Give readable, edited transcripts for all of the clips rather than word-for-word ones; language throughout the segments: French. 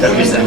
T'as vu ça?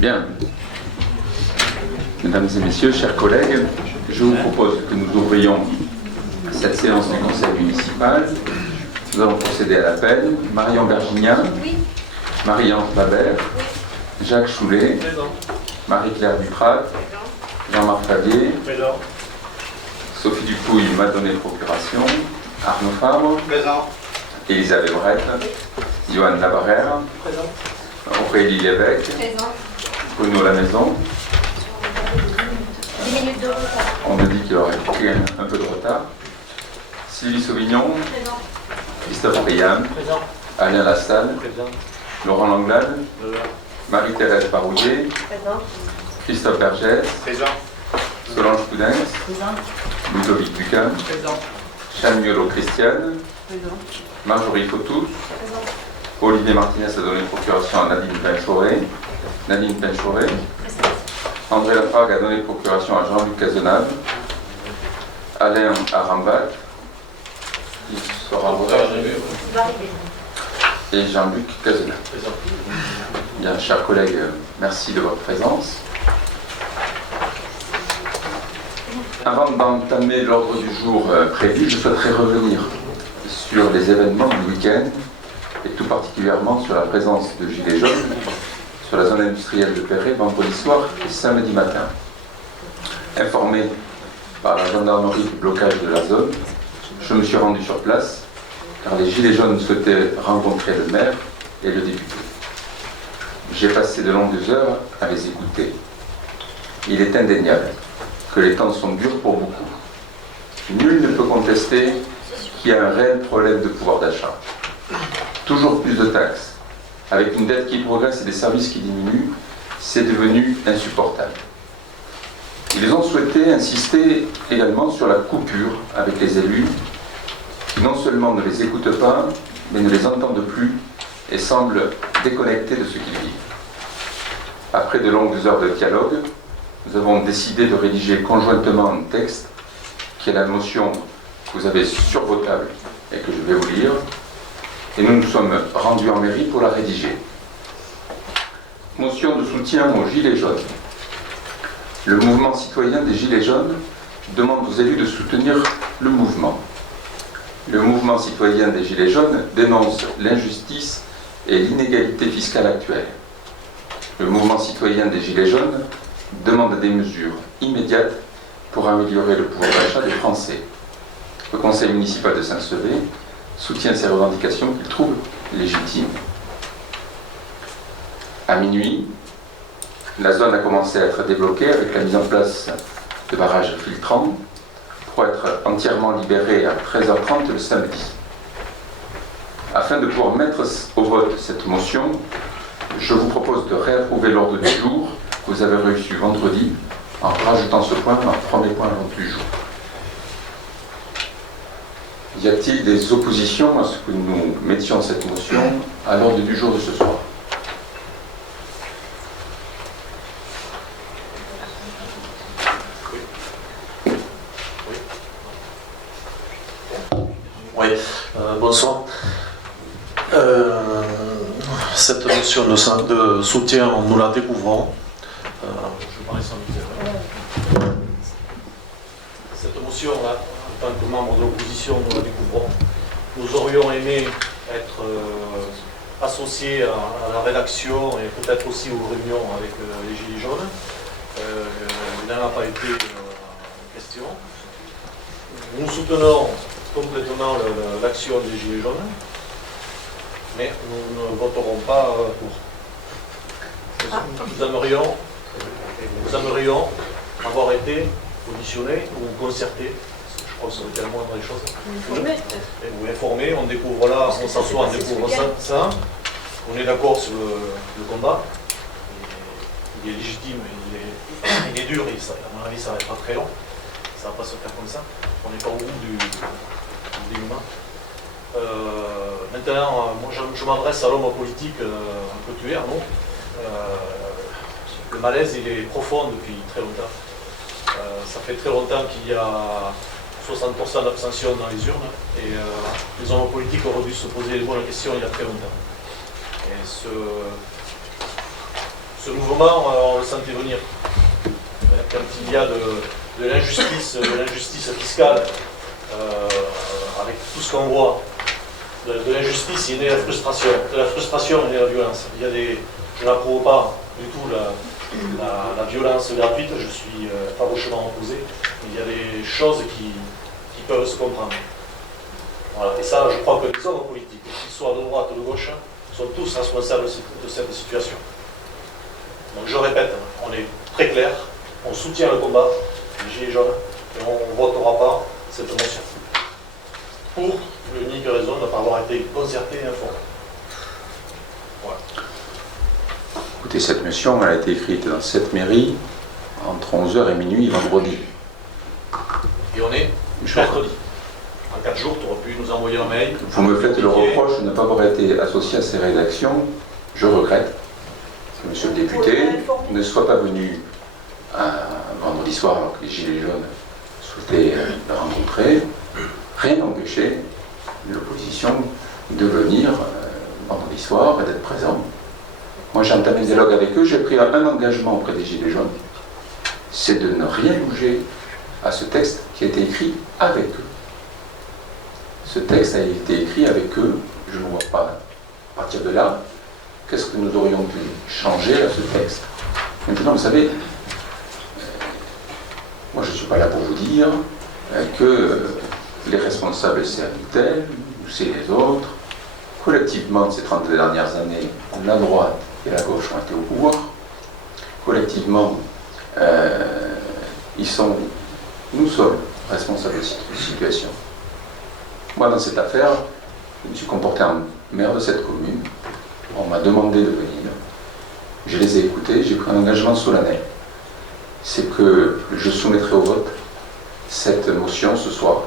Bien. Mesdames et messieurs, chers collègues, je vous propose que nous ouvrions cette séance du conseil municipal. Nous allons procéder à l'appel. Marion Bergignan, Marie-Ange Babert, Jacques Choulet, Marie-Claire Duprat, Jean-Marc Favier, Sophie Dupouille, Madonnée Procuration, Arnaud Fabre, Elisabeth Brett, Johan Labarère, Aurélie Lévesque, Bruno Lamaison. 10 minutes de retard. On me dit qu'il aurait pris un peu de retard. Sylvie Sauvignon, Christophe Riam, Alain Lassalle, Laurent Langlade, Marie-Thérèse Parouillet, Christophe Bergès, Solange Coudens, Ludovic Buchan, Chamiolo Christiane, Marjorie Fautou, Olivier Martinez a donné procuration à Nadine Penchoré, André Lafargue a donné procuration à Jean-Luc Cazenave, Alain Arambat, il sera et Jean-Luc Cazenave. Bien, chers collègues, merci de votre présence. Avant d'entamer l'ordre du jour prévu, je souhaiterais revenir sur les événements du week-end et tout particulièrement sur la présence de gilets jaunes sur la zone industrielle de Perret vendredi soir et samedi matin. Informé par la gendarmerie du blocage de la zone, je me suis rendu sur place car les gilets jaunes souhaitaient rencontrer le maire et le député. J'ai passé de longues heures à les écouter. Il est indéniable que les temps sont durs pour beaucoup. Nul ne peut contester qu'il y a un réel problème de pouvoir d'achat. Toujours plus de taxes, avec une dette qui progresse et des services qui diminuent, c'est devenu insupportable. Ils ont souhaité insister également sur la coupure avec les élus, qui non seulement ne les écoutent pas, mais ne les entendent plus et semblent déconnectés de ce qu'ils vivent. Après de longues heures de dialogue, nous avons décidé de rédiger conjointement un texte qui est la motion que vous avez sur vos tables et que je vais vous lire. Et nous nous sommes rendus en mairie pour la rédiger. Motion de soutien aux Gilets jaunes. Le mouvement citoyen des Gilets jaunes demande aux élus de soutenir le mouvement. Le mouvement citoyen des Gilets jaunes dénonce l'injustice et l'inégalité fiscale actuelle. Le mouvement citoyen des Gilets jaunes demande des mesures immédiates pour améliorer le pouvoir d'achat des Français. Le conseil municipal de Saint-Sevé soutient ces revendications qu'il trouve légitimes. À minuit, la zone a commencé à être débloquée avec la mise en place de barrages filtrants pour être entièrement libérée à 13h30 le samedi. Afin de pouvoir mettre au vote cette motion, je vous propose de réapprouver l'ordre du jour que vous avez reçu vendredi en rajoutant ce point en premier point à l'ordre du jour. Y a-t-il des oppositions à ce que nous mettions cette motion à l'ordre du jour de ce soir? Cette notion de soutien, nous la découvrons. Je parlais sans micro. Cette motion-là, en tant que membre de l'opposition, nous la découvrons. Nous aurions aimé être associés à la rédaction et peut-être aussi aux réunions avec les Gilets jaunes. Il n'en a pas été question. Nous soutenons complètement l'action des Gilets jaunes, mais nous ne voterons pas pour. Nous aimerions avoir été auditionnés ou concertés, je crois que ça été la moindre des choses. Ou informés, on découvre là, on s'assoit, on découvre ça. On est d'accord sur le combat. Il est légitime, il est dur, et ça, à mon avis ça va être pas très long. Ça ne va pas se faire comme ça. On n'est pas au bout du dénouement. Maintenant, moi je m'adresse à l'homme politique un peu tué, Arnaud. Le malaise il est profond depuis très longtemps. Ça fait très longtemps qu'il y a 60% d'abstention dans les urnes et les hommes politiques auraient dû se poser les bonnes questions il y a très longtemps. Et ce mouvement, on le sentait venir. Quand il y a de l'injustice fiscale, avec tout ce qu'on voit, de l'injustice, il est né la frustration. De la frustration, il est la violence. Je n'approuve pas du tout la violence gratuite, je suis farouchement opposé. Il y a des choses qui peuvent se comprendre. Voilà. Et ça, je crois que les hommes politiques, qu'ils soient de droite ou de gauche, sont tous responsables de cette situation. Donc je répète, on est très clair, on soutient le combat des Gilets jaunes et on ne votera pas cette motion. Pour l'unique raison de ne pas avoir été concerté et informé. Voilà. Écoutez, cette motion, elle a été écrite dans cette mairie entre 11h et minuit vendredi. Et on est mercredi. En 4 jours, tu aurais pu nous envoyer un mail. Vous me faites le reproche de ne pas avoir été associé à ces rédactions. Je regrette que monsieur le député ne soit pas venu vendredi soir alors que les Gilets jaunes souhaitaient le rencontrer. Rien n'empêchait l'opposition de venir vendredi soir et d'être présent. Moi j'ai entamé le dialogue avec eux, j'ai pris un engagement auprès des Gilets jaunes, c'est de ne rien bouger à ce texte qui a été écrit avec eux. Ce texte a été écrit avec eux, je ne vois pas. À partir de là, qu'est-ce que nous aurions pu changer à ce texte? Maintenant, vous savez, moi je ne suis pas là pour vous dire que les responsables c'est un tel ou c'est les autres. Collectivement, ces 30 dernières années, la droite et la gauche ont été au pouvoir. Collectivement, nous sommes responsables de cette situation. Moi, dans cette affaire, je me suis comporté en maire de cette commune. On m'a demandé de venir. Je les ai écoutés, j'ai pris un engagement solennel. C'est que je soumettrai au vote cette motion ce soir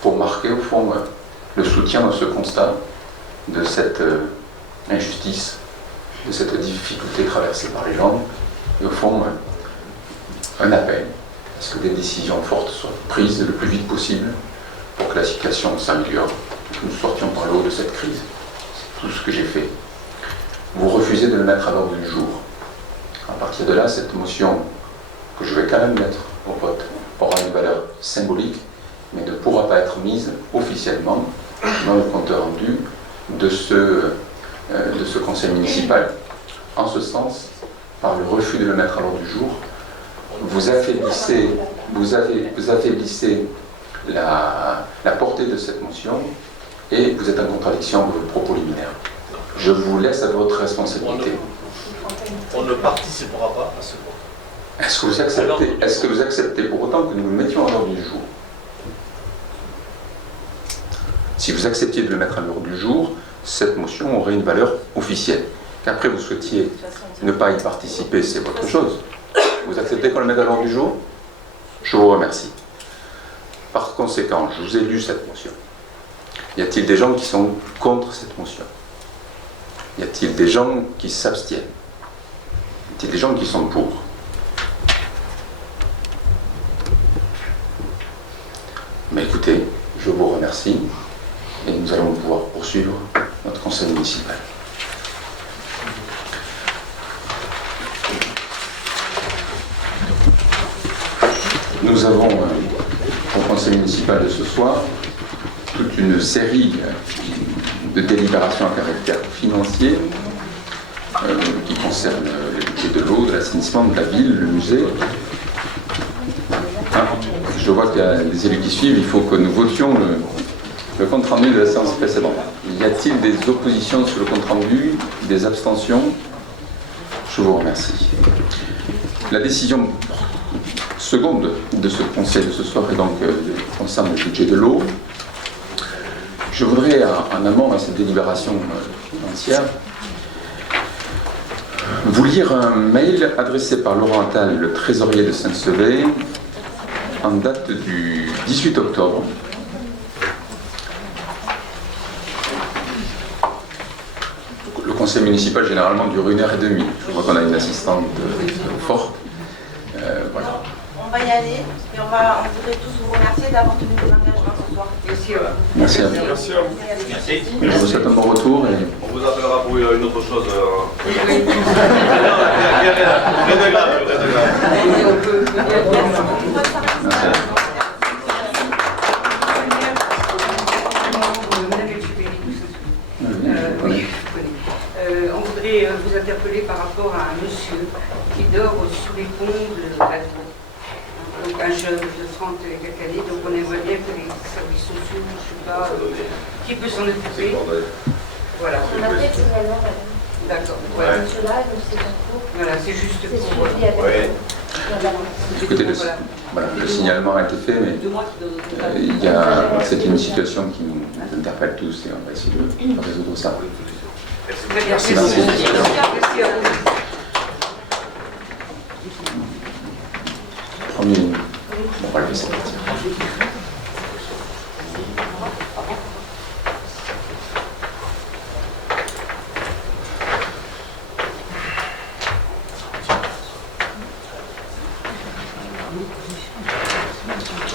pour marquer au fond le soutien dans ce constat de cette injustice, de cette difficulté traversée par les gens, et au fond un appel à ce que des décisions fortes soient prises le plus vite possible pour que la situation s'améliore, que nous sortions par le haut de cette crise. C'est tout ce que j'ai fait. Vous refusez de le mettre à l'ordre du jour. À partir de là, cette motion, que je vais quand même mettre au vote, aura une valeur symbolique, mais ne pourra pas être mise officiellement dans le compte rendu de ce conseil municipal. En ce sens, par le refus de le mettre à l'ordre du jour, vous affaiblissez la portée de cette motion et vous êtes en contradiction avec vos propos liminaires. Je vous laisse à votre responsabilité. On ne participera pas à ce vote. Est-ce que vous acceptez pour autant que nous le mettions à l'ordre du jour? Si vous acceptiez de le mettre à l'ordre du jour, cette motion aurait une valeur officielle. Qu'après vous souhaitiez ne pas y participer, c'est votre chose. Vous acceptez qu'on le mette à l'ordre du jour? Je vous remercie. Par conséquent, je vous ai lu cette motion. Y a-t-il des gens qui sont contre cette motion? Y a-t-il des gens qui s'abstiennent? Y a-t-il des gens qui sont pour? Mais écoutez, je vous remercie et nous allons pouvoir poursuivre notre conseil municipal. Nous avons au conseil municipal de ce soir toute une série de délibérations à caractère financier qui concernent le budget de l'eau, de l'assainissement, de la ville, le musée. Je vois qu'il y a des élus qui suivent, il faut que nous votions le compte rendu de la séance précédente. Y a-t-il des oppositions sur le compte rendu, des abstentions? Je vous remercie. La décision seconde de ce conseil de ce soir est donc concerne le budget de l'eau. Je voudrais, en amont à cette délibération financière, vous lire un mail adressé par Laurent Attal, le trésorier de Saint-Sevé, en date du 18 octobre. Le conseil municipal généralement dure 1h30. Je vois qu'on a une assistante forte. Voilà. On va y aller et on voudrait tous vous remercier d'avoir tenu vos engagements ce soir. Merci à vous. Merci à vous. Merci. Je vous souhaite un bon retour. Et... On vous appellera pour une autre chose. Rien de grave, rien de grave. Merci à vous. On voudrait vous interpeller par rapport à un monsieur qui dort sous les ponts de la Tour. Donc un jeune de 30 et quelques années, donc on aimerait bien que les services sociaux, je ne sais pas, qui peut s'en occuper. Voilà. On a fait le signalement, madame. D'accord. Voilà. Cela, donc c'est en cours. Voilà, c'est juste C'est pour... suivi avec Écoutez, le signalement a été fait, mais c'est une situation qui nous interpelle tous et on va essayer de résoudre ça. Très bien, Merci. merci à vous. Premier, on va le laisser partir.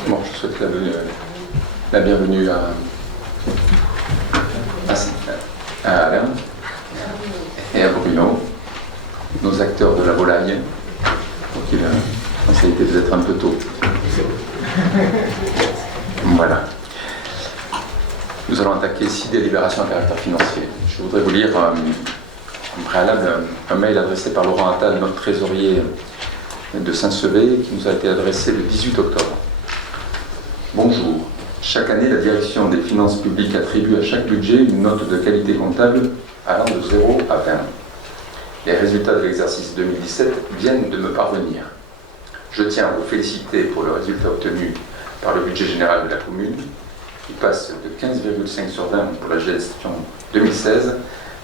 Bon, je souhaite la bienvenue à Alain et à Bruno, nos acteurs de la volaille. Donc ça a été peut-être un peu tôt. Voilà. Nous allons attaquer 6 délibérations à caractère financier. Je voudrais vous lire en préalable un mail adressé par Laurent Attal, notre trésorier de Saint-Sevé, qui nous a été adressé le 18 octobre. Bonjour. Chaque année, la direction des finances publiques attribue à chaque budget une note de qualité comptable allant de 0 à 20. Les résultats de l'exercice 2017 viennent de me parvenir. Je tiens à vous féliciter pour le résultat obtenu par le budget général de la commune, qui passe de 15,5 sur 20 pour la gestion 2016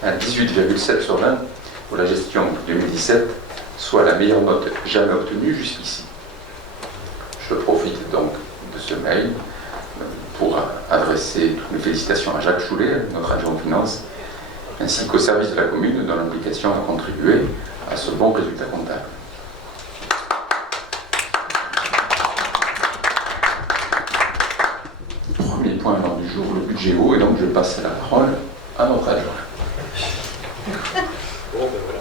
à 18,7 sur 20 pour la gestion 2017, soit la meilleure note jamais obtenue jusqu'ici. Je profite donc de ce mail pour adresser toutes mes félicitations à Jacques Choulet, notre adjoint aux finances, ainsi qu'au service de la commune dont l'implication a contribué à ce bon résultat comptable. Premier point à l'ordre du jour, le budget eau, et donc je passe la parole à notre adjoint. Bon, ben voilà.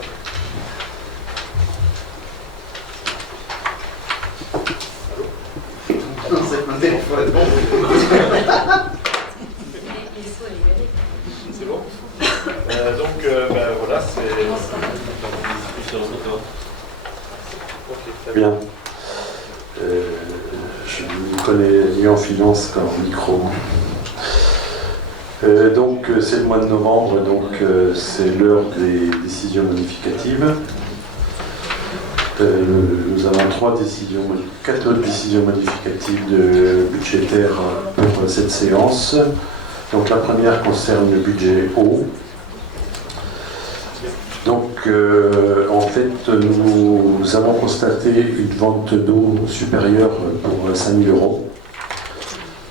C'est bon. Donc, ben voilà, c'est discussion autour. Très bien. Je vous connais mieux en finance qu'en micro. Donc c'est le mois de novembre, donc c'est l'heure des décisions modificatives. Nous avons 4 décisions modificatives budgétaires pour cette séance. Donc la première concerne le budget eau. Donc en fait nous avons constaté une vente d'eau supérieure pour 5 000 €.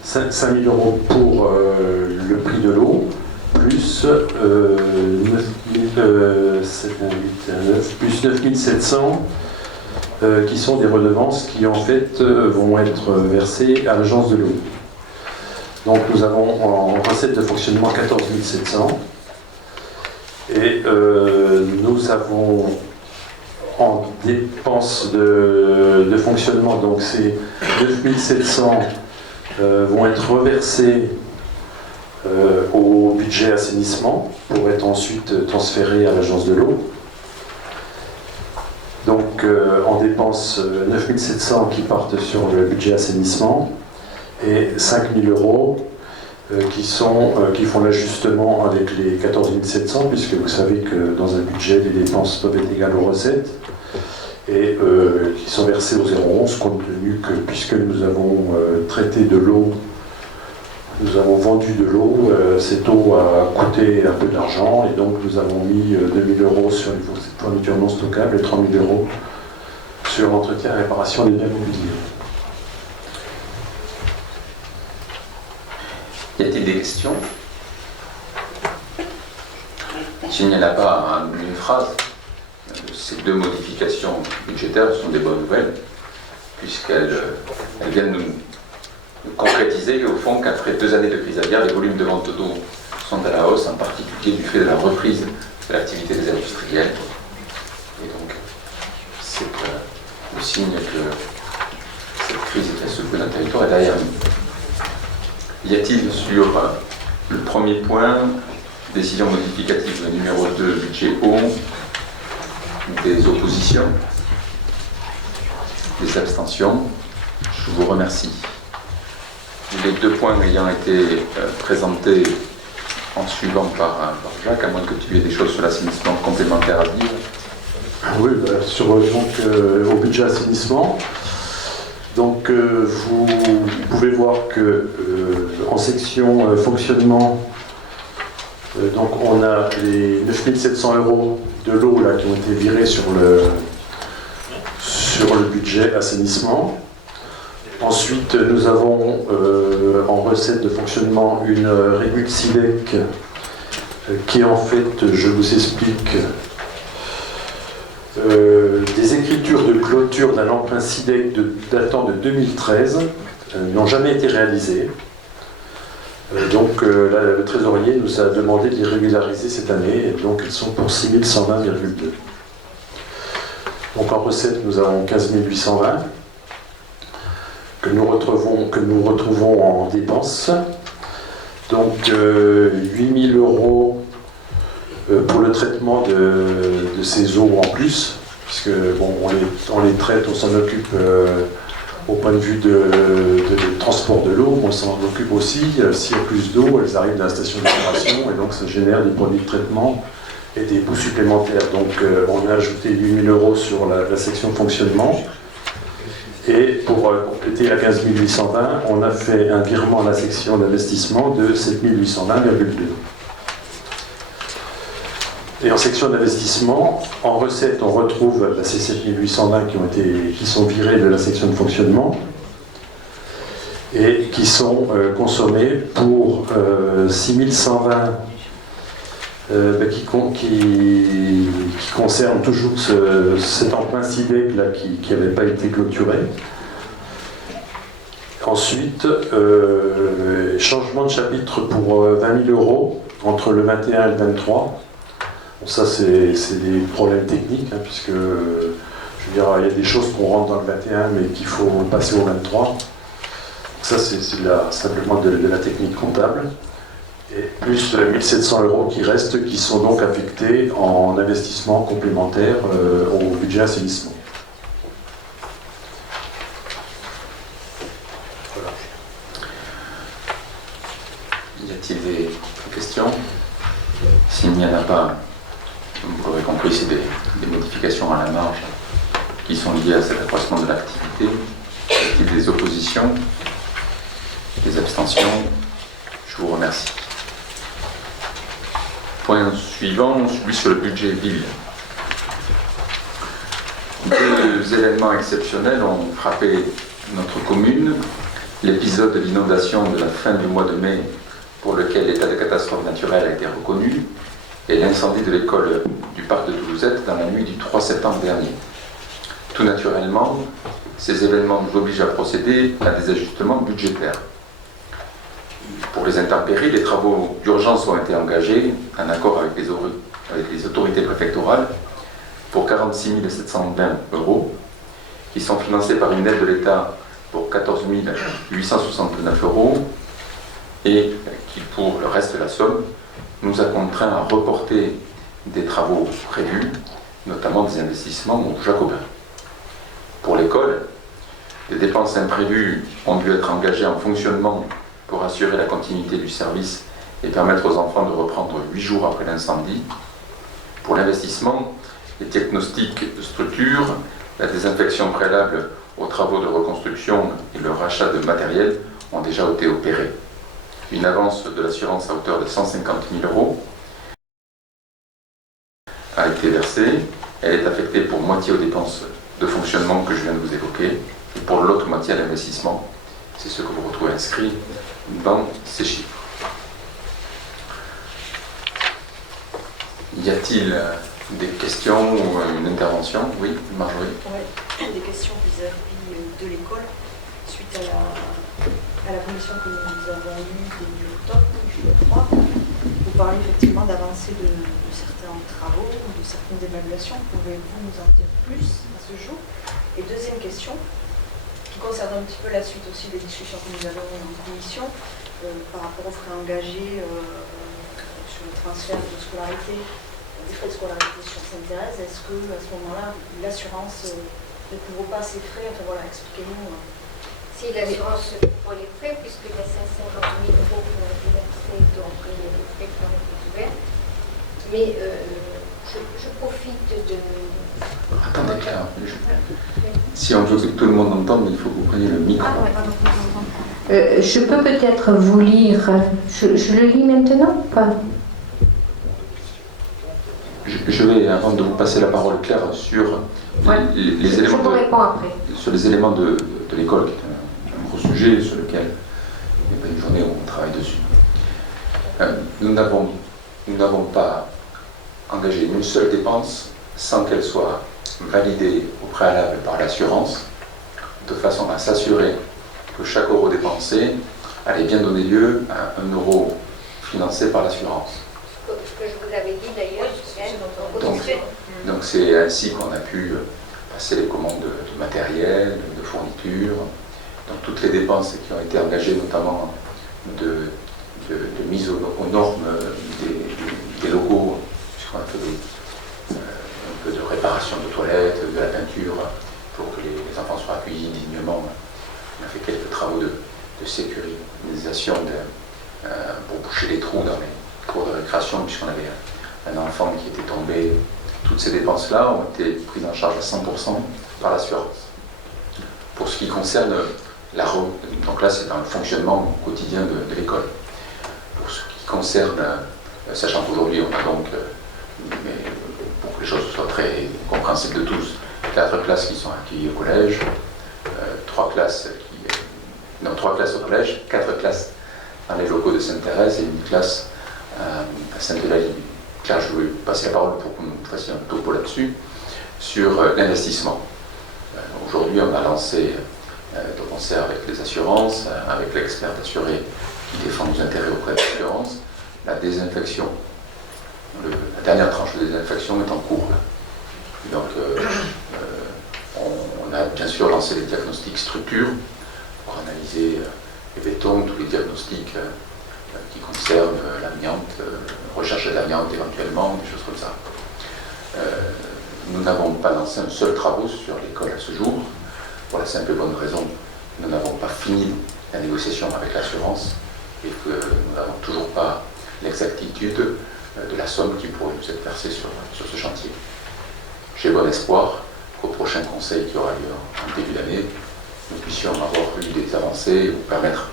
5 000 € pour le prix de l'eau, plus 9 700 qui sont des redevances qui en fait vont être versées à l'agence de l'eau. Donc nous avons en recette de fonctionnement 14 700 et nous avons en dépenses de fonctionnement, donc ces 9700 vont être reversés au budget assainissement pour être ensuite transférés à l'agence de l'eau. Donc en dépenses 9700 qui partent sur le budget assainissement et 5000 euros qui font l'ajustement avec les 14 700, puisque vous savez que dans un budget, les dépenses doivent être égales aux recettes, et qui sont versées au 0,11, compte tenu que, puisque nous avons traité de l'eau, nous avons vendu de l'eau, cette eau a coûté un peu d'argent, et donc nous avons mis 2000 euros sur les fournitures non stockables et 3000 euros sur l'entretien et réparation des biens mobiliers. Y a-t-il des questions? S'il n'y en a pas en une phrase, ces deux modifications budgétaires sont des bonnes nouvelles, puisqu'elles viennent nous concrétiser au fond qu'après 2 années de crise aviaire, les volumes de vente d'eau sont à la hausse, en particulier du fait de la reprise de l'activité des industriels. Et donc, c'est le signe que cette crise qui a secoué notre territoire est derrière nous. Y a-t-il sur le premier point, décision modificative numéro 2, budget eau, des oppositions, des abstentions? Je vous remercie. Les 2 points ayant été présentés en suivant par Jacques, à moins que tu aies des choses sur l'assainissement complémentaires à dire. Oui, au budget assainissement. Donc vous pouvez voir que en section fonctionnement, donc on a les 9700 euros de l'eau là qui ont été virés sur le budget assainissement. Ensuite, nous avons en recette de fonctionnement une régule SILEC qui en fait, je vous explique, des écritures de clôture d'un emprunt SILEC datant de 2013 n'ont jamais été réalisées. Donc le trésorier nous a demandé de les régulariser cette année, et donc elles sont pour 6120,2. Donc en recette, nous avons 15 820 que nous retrouvons en dépenses. Donc 8 000 euros pour le traitement de ces eaux en plus, puisque bon, on les traite, on s'en occupe au point de vue de transport de l'eau, on s'en occupe aussi. S'il y a plus d'eau, elles arrivent dans la station d'épuration, et donc ça génère des produits de traitement et des coûts supplémentaires. Donc on a ajouté 8 000 euros sur la section fonctionnement. Et pour compléter la 15 820, on a fait un virement à la section d'investissement de 7 820,2. Et en section d'investissement, en recette, on retrouve ces 7 820 qui sont virés de la section de fonctionnement et qui sont consommés pour 6 120 qui concerne toujours cet emprunt SILEC là, qui n'avait pas été clôturé. Ensuite, changement de chapitre pour 20 000 euros entre le 21 et le 23. Bon, ça, c'est des problèmes techniques, hein, puisque je veux dire, il y a des choses qu'on rentre dans le 21 mais qu'il faut passer au 23. Ça, c'est simplement de la technique comptable. Et plus 1 700 euros qui restent, qui sont donc affectés en investissement complémentaire au budget assainissement. Voilà. Y a-t-il des questions? S'il n'y en a pas, vous l'aurez compris, c'est des modifications à la marge qui sont liées à cet accroissement de l'activité. Y a-t-il des oppositions? Des abstentions? Je vous remercie. Point suivant, celui sur le budget ville. 2 événements exceptionnels ont frappé notre commune. L'épisode de l'inondation de la fin du mois de mai, pour lequel l'état de catastrophe naturelle a été reconnu, et l'incendie de l'école du parc de Toulousette dans la nuit du 3 septembre dernier. Tout naturellement, ces événements nous obligent à procéder à des ajustements budgétaires. Pour les intempéries, les travaux d'urgence ont été engagés en accord avec les autorités préfectorales pour 46 720 euros, qui sont financés par une aide de l'État pour 14 869 euros, et qui, pour le reste de la somme, nous a contraints à reporter des travaux prévus, notamment des investissements au Jacobin. Pour l'école, les dépenses imprévues ont dû être engagées en fonctionnement pour assurer la continuité du service et permettre aux enfants de reprendre 8 jours après l'incendie. Pour l'investissement, les diagnostics de structure, la désinfection préalable aux travaux de reconstruction et le rachat de matériel ont déjà été opérés. Une avance de l'assurance à hauteur de 150 000 euros a été versée. Elle est affectée pour moitié aux dépenses de fonctionnement que je viens de vous évoquer et pour l'autre moitié à l'investissement. C'est ce que vous retrouvez inscrit dans ces chiffres. Y a-t-il des questions ou une intervention? Oui, Marjorie. Oui, des questions vis-à-vis de l'école suite à la commission que nous avons eue début octobre, je crois. Vous parlez effectivement d'avancée de certains travaux ou de certaines évaluations. Pouvez-vous nous en dire plus à ce jour? Et deuxième question, qui concerne un petit peu la suite aussi des discussions que nous avons eues en commission par rapport aux frais engagés sur le transfert de scolarité, des frais de scolarité sur Sainte-Thérèse. Est-ce que à ce moment-là, l'assurance ne couvre pas ces frais? Enfin voilà, expliquez-nous. Si l'assurance pour les frais, puisque les 150 000 euros qui ont été versés, donc il y a des frais qui ont été couverts. Mais je profite de... Attendez, Claire, si on veut que tout le monde entende, il faut que vous preniez le micro. Ah, ouais, pardon. Je peux peut-être vous lire, je le lis maintenant ou pas? Je vais, avant de vous passer la parole, Claire, sur les éléments je vous réponds après. Sur les éléments de l'école, qui est un gros sujet sur lequel il n'y a pas une journée où on travaille dessus. Nous n'avons pas engagé une seule dépense sans qu'elle soit validée au préalable par l'assurance, de façon à s'assurer que chaque euro dépensé allait bien donner lieu à un euro financé par l'assurance. Ce que je vous avais dit d'ailleurs, donc c'est ainsi qu'on a pu passer les commandes de matériel, de fourniture, donc toutes les dépenses qui ont été engagées, notamment de mise aux normes des locaux, puisqu'on a fait un peu de réparation de toilettes, de la peinture, pour que les enfants soient accueillis dignement. On a fait quelques travaux de sécurisation pour boucher les trous dans les cours de récréation, puisqu'on avait un enfant qui était tombé. Toutes ces dépenses-là ont été prises en charge à 100% par l'assurance. Pour ce qui concerne donc là c'est dans le fonctionnement quotidien de l'école. Pour ce qui concerne, sachant qu'aujourd'hui on a donc, pour que les choses soient très compréhensibles de tous, 4 classes qui sont accueillies au collège, 3 classes au collège, 4 classes dans les locaux de Sainte-Thérèse et une classe à Sainte-Eulalie. Claire, je vais passer la parole pour que nous fassions un topo là-dessus, sur l'investissement. Aujourd'hui, on a lancé, de concert avec les assurances, avec l'expert assuré qui défend nos intérêts auprès de l'assurance, la désinfection. La dernière tranche de désinfection est en cours. Donc, on a bien sûr lancé les diagnostics structures pour analyser les bétons, tous les diagnostics qui concernent l'amiante, recherche de l'amiante éventuellement, des choses comme ça. Nous n'avons pas lancé un seul travaux sur l'école à ce jour, pour la simple et bonne raison que nous n'avons pas fini la négociation avec l'assurance et que nous n'avons toujours pas l'exactitude de la somme qui pourrait nous être versée sur ce chantier. J'ai bon espoir qu'au prochain conseil qui aura lieu en début d'année, nous puissions avoir eu des avancées et vous permettre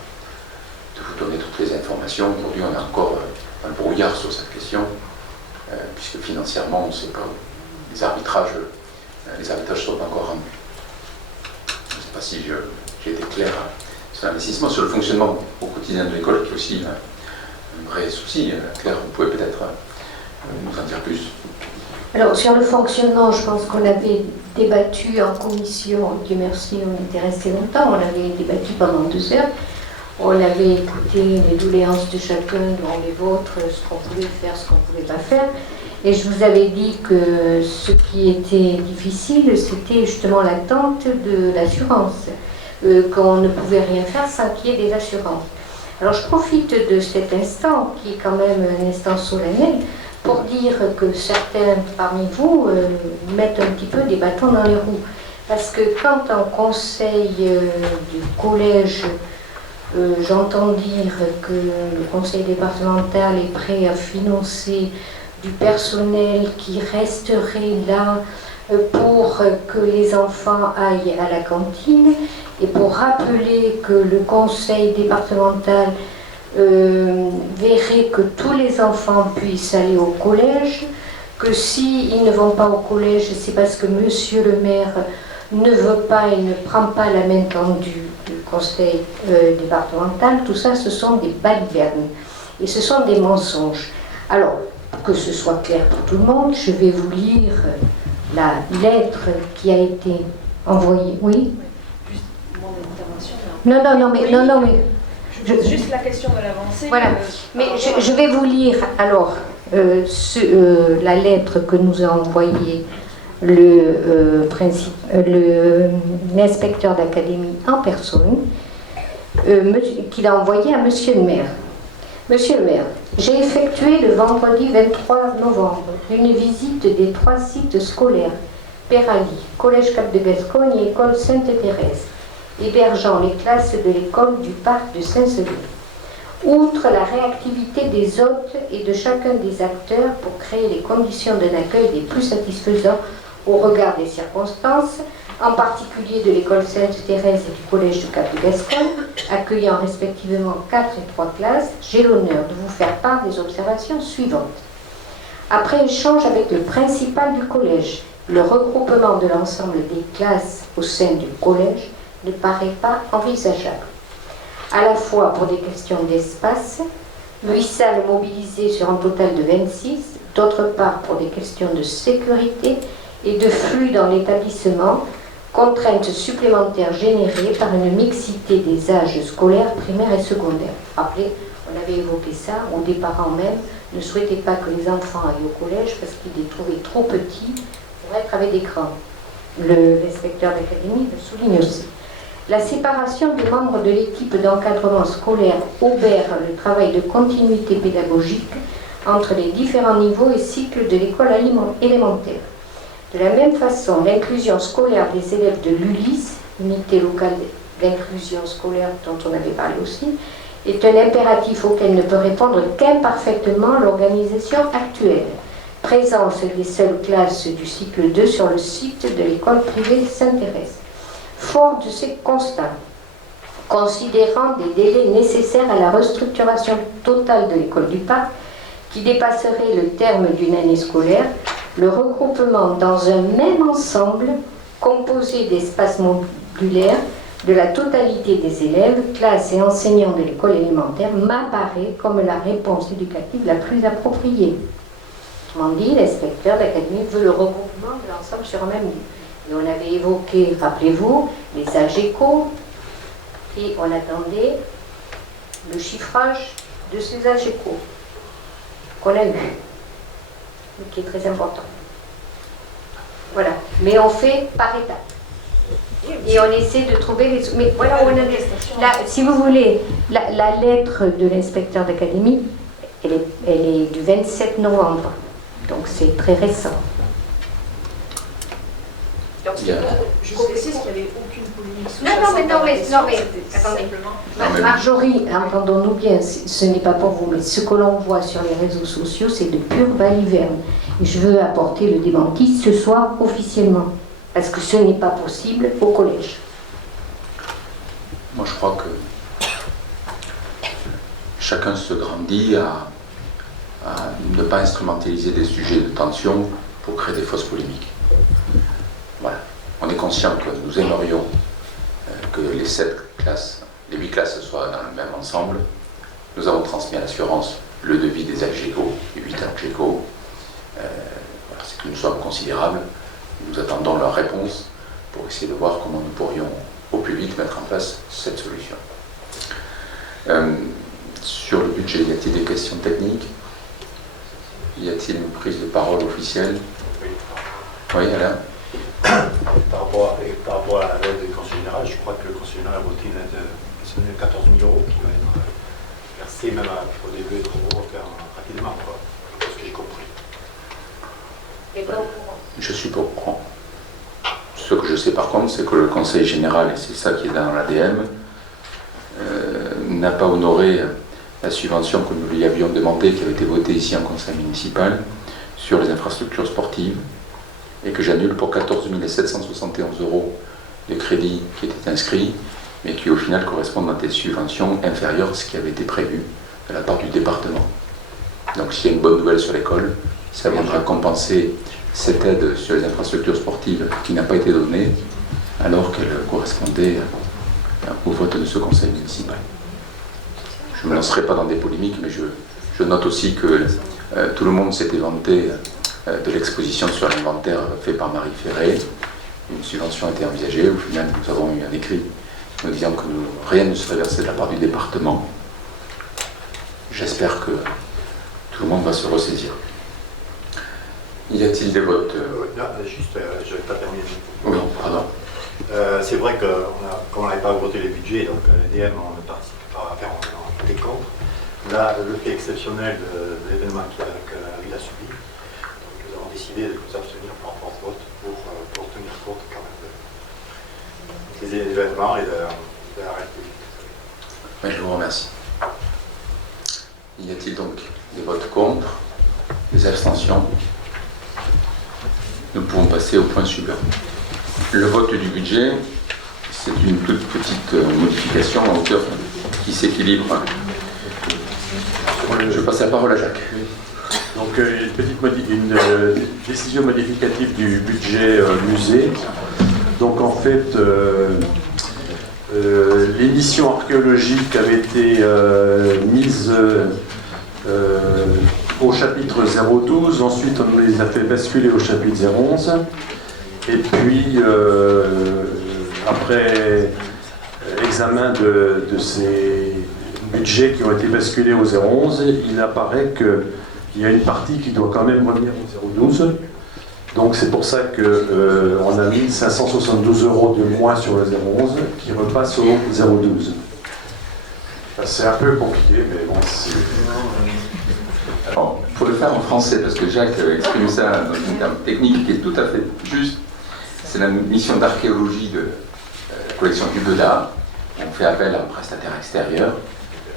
de vous donner toutes les informations. Aujourd'hui, on a encore un brouillard sur cette question, puisque financièrement, on ne sait pas où. Les arbitrages sont pas encore rendus. Je ne sais pas si j'ai été clair sur l'investissement, sur le fonctionnement au quotidien de l'école, qui est aussi un vrai souci. Claire, vous pouvez peut-être nous en dire plus. Alors, sur le fonctionnement, je pense qu'on avait débattu en commission, Dieu merci, on était resté longtemps, on avait débattu pendant 2 heures. On avait écouté les doléances de chacun, dont les vôtres, ce qu'on pouvait faire, ce qu'on ne pouvait pas faire. Et je vous avais dit que ce qui était difficile, c'était justement l'attente de l'assurance, qu'on ne pouvait rien faire sans qu'il y ait des assurances. Alors je profite de cet instant, qui est quand même un instant solennel, pour dire que certains parmi vous mettent un petit peu des bâtons dans les roues. Parce que quand en conseil du collège, j'entends dire que le conseil départemental est prêt à financer du personnel qui resterait là pour que les enfants aillent à la cantine, et pour rappeler que le conseil départemental verrait que tous les enfants puissent aller au collège, que s'ils ne vont pas au collège, c'est parce que monsieur le maire ne veut pas et ne prend pas la main tendue du conseil départemental. Tout ça, ce sont des balivernes et ce sont des mensonges. Alors, pour que ce soit clair pour tout le monde, je vais vous lire la lettre qui a été envoyée. Oui? Mon intervention. Non, mais je pose juste la question de l'avancée. Voilà. Mais je vais vous lire alors la lettre que nous a envoyée l'inspecteur d'académie en personne, qu'il a envoyé à monsieur le maire. Monsieur le maire, j'ai effectué le vendredi 23 novembre une visite des 3 sites scolaires, Pérali, Collège Cap de Gascogne et École Sainte-Thérèse, hébergeant les classes de l'école du parc de Saint-Sever. Outre la réactivité des hôtes et de chacun des acteurs pour créer les conditions d'un accueil des plus satisfaisants au regard des circonstances, en particulier de l'école Sainte-Thérèse et du collège du Cap de Gascogne, accueillant respectivement 4 et 3 classes, j'ai l'honneur de vous faire part des observations suivantes. Après échange avec le principal du collège, le regroupement de l'ensemble des classes au sein du collège ne paraît pas envisageable. À la fois pour des questions d'espace, 8 salles mobilisées sur un total de 26, d'autre part pour des questions de sécurité et de flux dans l'établissement, contraintes supplémentaires générées par une mixité des âges scolaires primaires et secondaires. Rappelez, on avait évoqué ça, où des parents même ne souhaitaient pas que les enfants aillent au collège parce qu'ils les trouvaient trop petits pour être avec des grands. L'inspecteur d'académie le souligne aussi. La séparation des membres de l'équipe d'encadrement scolaire obère le travail de continuité pédagogique entre les différents niveaux et cycles de l'école élémentaire. De la même façon, l'inclusion scolaire des élèves de l'ULIS, unité locale d'inclusion scolaire dont on avait parlé aussi, est un impératif auquel ne peut répondre qu'imparfaitement l'organisation actuelle. Présence des seules classes du cycle 2 sur le site de l'école privée Sainte-Thérèse. Fort de ces constats, considérant des délais nécessaires à la restructuration totale de l'école du parc, qui dépasserait le terme d'une année scolaire, le regroupement dans un même ensemble, composé d'espaces modulaires, de la totalité des élèves, classes et enseignants de l'école élémentaire, m'apparaît comme la réponse éducative la plus appropriée. Autrement dit, l'inspecteur d'académie veut le regroupement de l'ensemble sur un même lieu. Et on avait évoqué, rappelez-vous, les AGECO, et on attendait le chiffrage de ces AGECO qu'on a eu, qui est très important. Voilà. Mais on fait par étapes. Et on essaie de trouver les... Mais voilà où on en est. Là, si vous voulez, la lettre de l'inspecteur d'académie, elle est du 27 novembre. Donc c'est très récent. Donc, je précise qu'il n'y avait aucune polémique. Non, mais attendez. Marjorie, entendons-nous bien, ce n'est pas pour vous, mais ce que l'on voit sur les réseaux sociaux, c'est de pure baliverne. Et je veux apporter le démenti ce soir officiellement, parce que ce n'est pas possible au collège. Moi, je crois que chacun se grandit à ne pas instrumentaliser des sujets de tension pour créer des fausses polémiques. Voilà. On est conscient que nous aimerions que les 8 classes soient dans le même ensemble. Nous avons transmis à l'assurance le devis des AGECO, les 8 AGECO. Voilà, c'est une somme considérable. Nous attendons leur réponse pour essayer de voir comment nous pourrions au plus vite mettre en place cette solution. Sur le budget, y a-t-il des questions techniques? Y a-t-il une prise de parole officielle? Oui. Oui, Alain. Par rapport à l'aide du Conseil général, je crois que le Conseil général a voté une aide de 14 000 € qui va être versée même au début des travaux rapidement, quoi. C'est ce que j'ai compris. Et pas au courant. Je suis pas au courant. Ce que je sais par contre, c'est que le Conseil général, et c'est ça qui est dans l'ADM, n'a pas honoré la subvention que nous lui avions demandée, qui avait été votée ici en conseil municipal, sur les infrastructures sportives, et que j'annule pour 14 771 € de crédits qui étaient inscrits, mais qui au final correspondent à des subventions inférieures à ce qui avait été prévu de la part du département. Donc s'il y a une bonne nouvelle sur l'école, ça viendra compenser cette aide sur les infrastructures sportives qui n'a pas été donnée, alors qu'elle correspondait au vote de ce conseil municipal. Je ne me lancerai pas dans des polémiques, mais je note aussi que tout le monde s'était vanté de l'exposition sur l'inventaire fait par Marie Ferré. Une subvention a été envisagée. Au final, nous avons eu un écrit nous disant que rien ne serait versé de la part du département. J'espère que tout le monde va se ressaisir. Y a-t-il des votes? Non, juste, je n'avais pas terminé. Oui, pardon. C'est vrai que comme on n'avait pas voté les budgets, donc l'ADM, on ne participe pas à faire, on était contre. Là, le fait exceptionnel de l'événement que la ville a subi, donc nous avons décidé de nous abstenir par rapport au vote pour tenir compte quand même des événements et de la République. Oui, je vous remercie. Y a-t-il donc des votes contre, des abstentions? Nous pouvons passer au point suivant. Le vote du budget, c'est une toute petite modification en hauteur qui s'équilibre. Je passe la parole à Jacques. Donc une décision modificative du budget musée. Donc en fait, l'émission archéologique avait été mise au chapitre 012, ensuite on les a fait basculer au chapitre 011, et puis après examen de ces budgets qui ont été basculés au 011, il apparaît qu'il y a une partie qui doit quand même revenir au 012, donc c'est pour ça qu'on a mis 572 € de moins sur le 011 qui repasse au 012. C'est un peu compliqué, mais bon, c'est... Alors, il faut le faire en français, parce que Jacques exprime ça dans un terme technique qui est tout à fait juste. C'est la mission d'archéologie de la collection du Beda. On fait appel à un prestataire extérieur.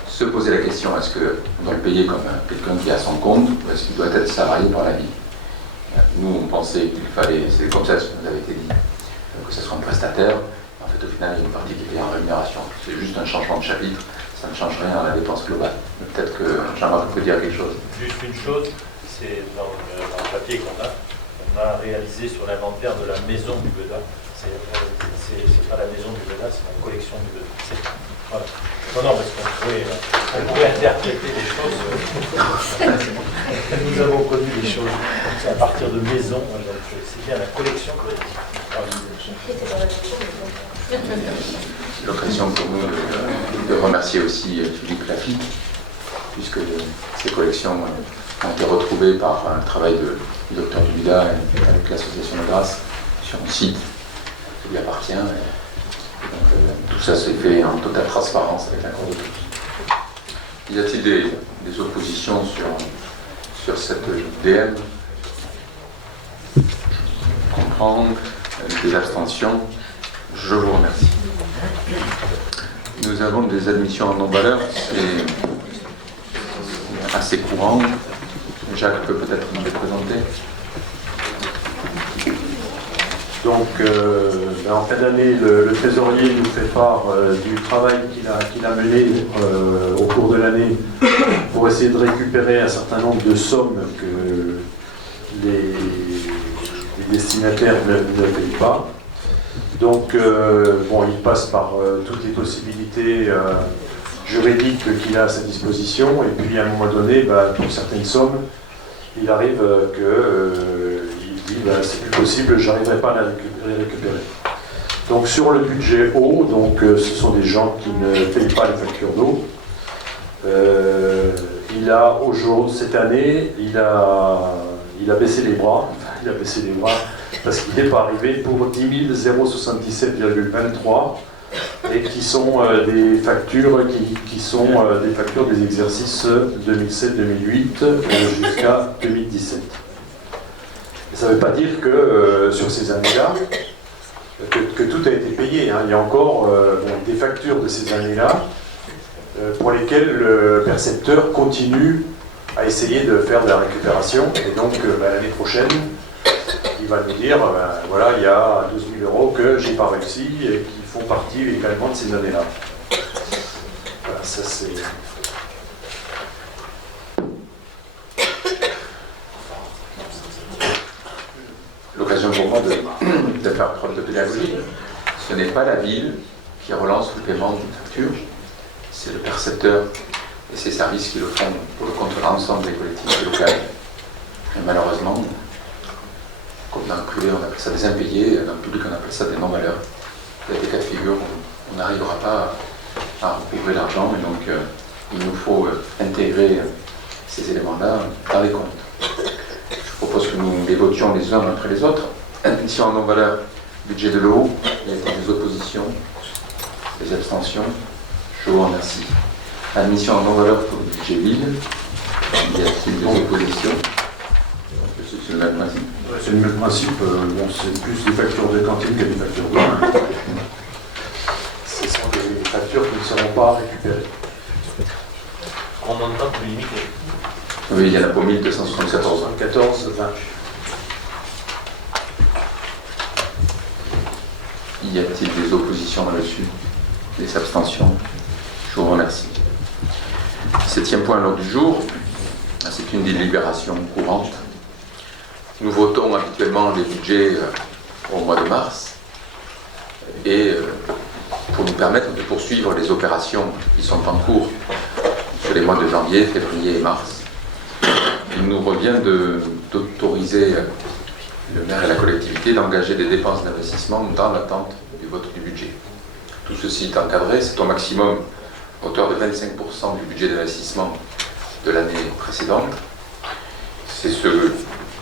Se poser la question, est-ce qu'on doit le payer comme quelqu'un qui a son compte, ou est-ce qu'il doit être salarié par la ville? Nous, on pensait qu'il fallait, c'est comme ça que ça nous avait été dit, que ce soit un prestataire. En fait, au final, il y a une partie qui est payée en rémunération. C'est juste un changement de chapitre. Ça ne change rien à la dépense globale. Peut-être que Jean-Marc peut dire quelque chose. Juste une chose, c'est dans le papier qu'on a réalisé sur l'inventaire de la maison du Beda. C'est pas la maison du Beda, c'est la collection du Beda. Voilà. Non, parce qu'on pourrait interpréter les choses. Nous avons connu des choses à partir de maisons, donc c'est bien la collection que L'occasion pour nous de remercier aussi Philippe Lafitte, puisque ces collections ont été retrouvées par un travail du docteur Dubida avec l'association de Grasse sur un site qui lui appartient. Donc, tout ça s'est fait en totale transparence avec l'accord de tous. Y a-t-il des oppositions sur cette DM? Je comprends. Des abstentions? Je vous remercie. Nous avons des admissions en non-valeur, c'est assez courant. Jacques peut peut-être nous les présenter. Donc, en fin d'année, le trésorier nous fait part du travail qu'il a mené au cours de l'année pour essayer de récupérer un certain nombre de sommes que les destinataires ne payent pas. Donc, il passe par toutes les possibilités juridiques qu'il a à sa disposition, et puis à un moment donné, pour certaines sommes, il arrive qu'il dit c'est plus possible, j'arriverai pas à les récupérer. Donc sur le budget eau, ce sont des gens qui ne payent pas les factures d'eau. Il il a aujourd'hui, cette année, il a baissé les bras. Il a baissé les bras parce qu'il n'est pas arrivé pour 10 077,23 et qui sont des factures qui sont des factures des exercices 2007-2008 jusqu'à 2017. Et ça ne veut pas dire que sur ces années-là, que tout a été payé. Hein. Il y a encore des factures de ces années-là pour lesquelles le percepteur continue à essayer de faire de la récupération. Et donc l'année prochaine, il va nous dire, voilà, il y a 12 000 € que j'ai pas réussi et qui font partie également de ces années-là. Voilà, ça c'est... L'occasion pour moi de faire preuve de pédagogie. Ce n'est pas la ville qui relance le paiement d'une facture, c'est le percepteur et ses services qui le font pour le compte de l'ensemble des collectivités locales. Et malheureusement, comme dans le privé on appelle ça des impayés, dans le public on appelle ça des non-valeurs. Il y a des cas de figure où on n'arrivera pas à recouvrer l'argent et donc il nous faut intégrer ces éléments-là dans les comptes. Je propose que nous les votions les uns après les autres. Admission en non-valeur, budget de l'eau, il y a été des oppositions, des abstentions. Je vous remercie. Admission en non-valeur pour le budget ville, y a-t-il des oppositions? C'est le même principe. C'est le même principe, bon, c'est plus des factures de cantine que des factures de vin. Ce sont des factures qui ne seront pas récupérées. En montant plus limité. Oui, il y en a pour 1274. 14, 20. Y a-t-il des oppositions là-dessus? Des abstentions? Je vous remercie. 7e point à l'ordre du jour, c'est une délibération courante. Nous votons habituellement les budgets au mois de mars et pour nous permettre de poursuivre les opérations qui sont en cours sur les mois de janvier, février et mars. Il nous revient d'autoriser le maire et la collectivité d'engager des dépenses d'investissement dans l'attente du vote du budget. Tout ceci est encadré, c'est au maximum hauteur de 25% du budget d'investissement de l'année précédente. C'est ce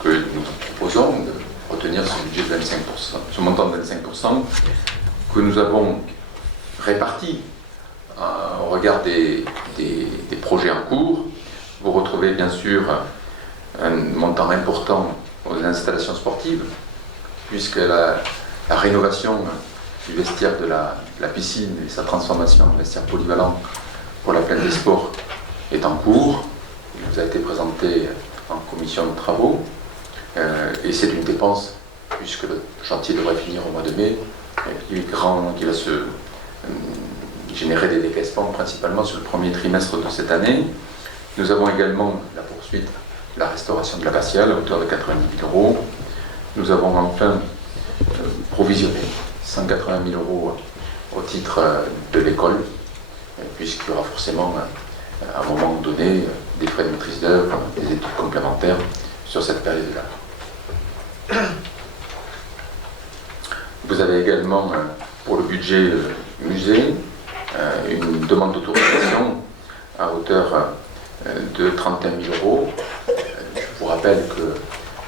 que nous proposons, de retenir ce budget de 25%, ce montant de 25% que nous avons réparti au regard des projets en cours. Vous retrouvez bien sûr un montant important aux installations sportives, puisque la rénovation du vestiaire de la piscine et sa transformation en vestiaire polyvalent pour la plaine des sports est en cours. Il vous a été présenté en commission de travaux et c'est une dépense, puisque le chantier devrait finir au mois de mai, qui va se générer des décaissements principalement sur le premier trimestre de cette année. Nous avons également la poursuite de la restauration de l'abbatiale à hauteur de 90 000 €. Nous avons enfin provisionné 180 000 € au titre de l'école, puisqu'il y aura forcément à un moment donné des frais de maîtrise d'œuvre, des études complémentaires sur cette période-là. Vous avez également pour le budget musée une demande d'autorisation à hauteur de 31 000 €. Je vous rappelle que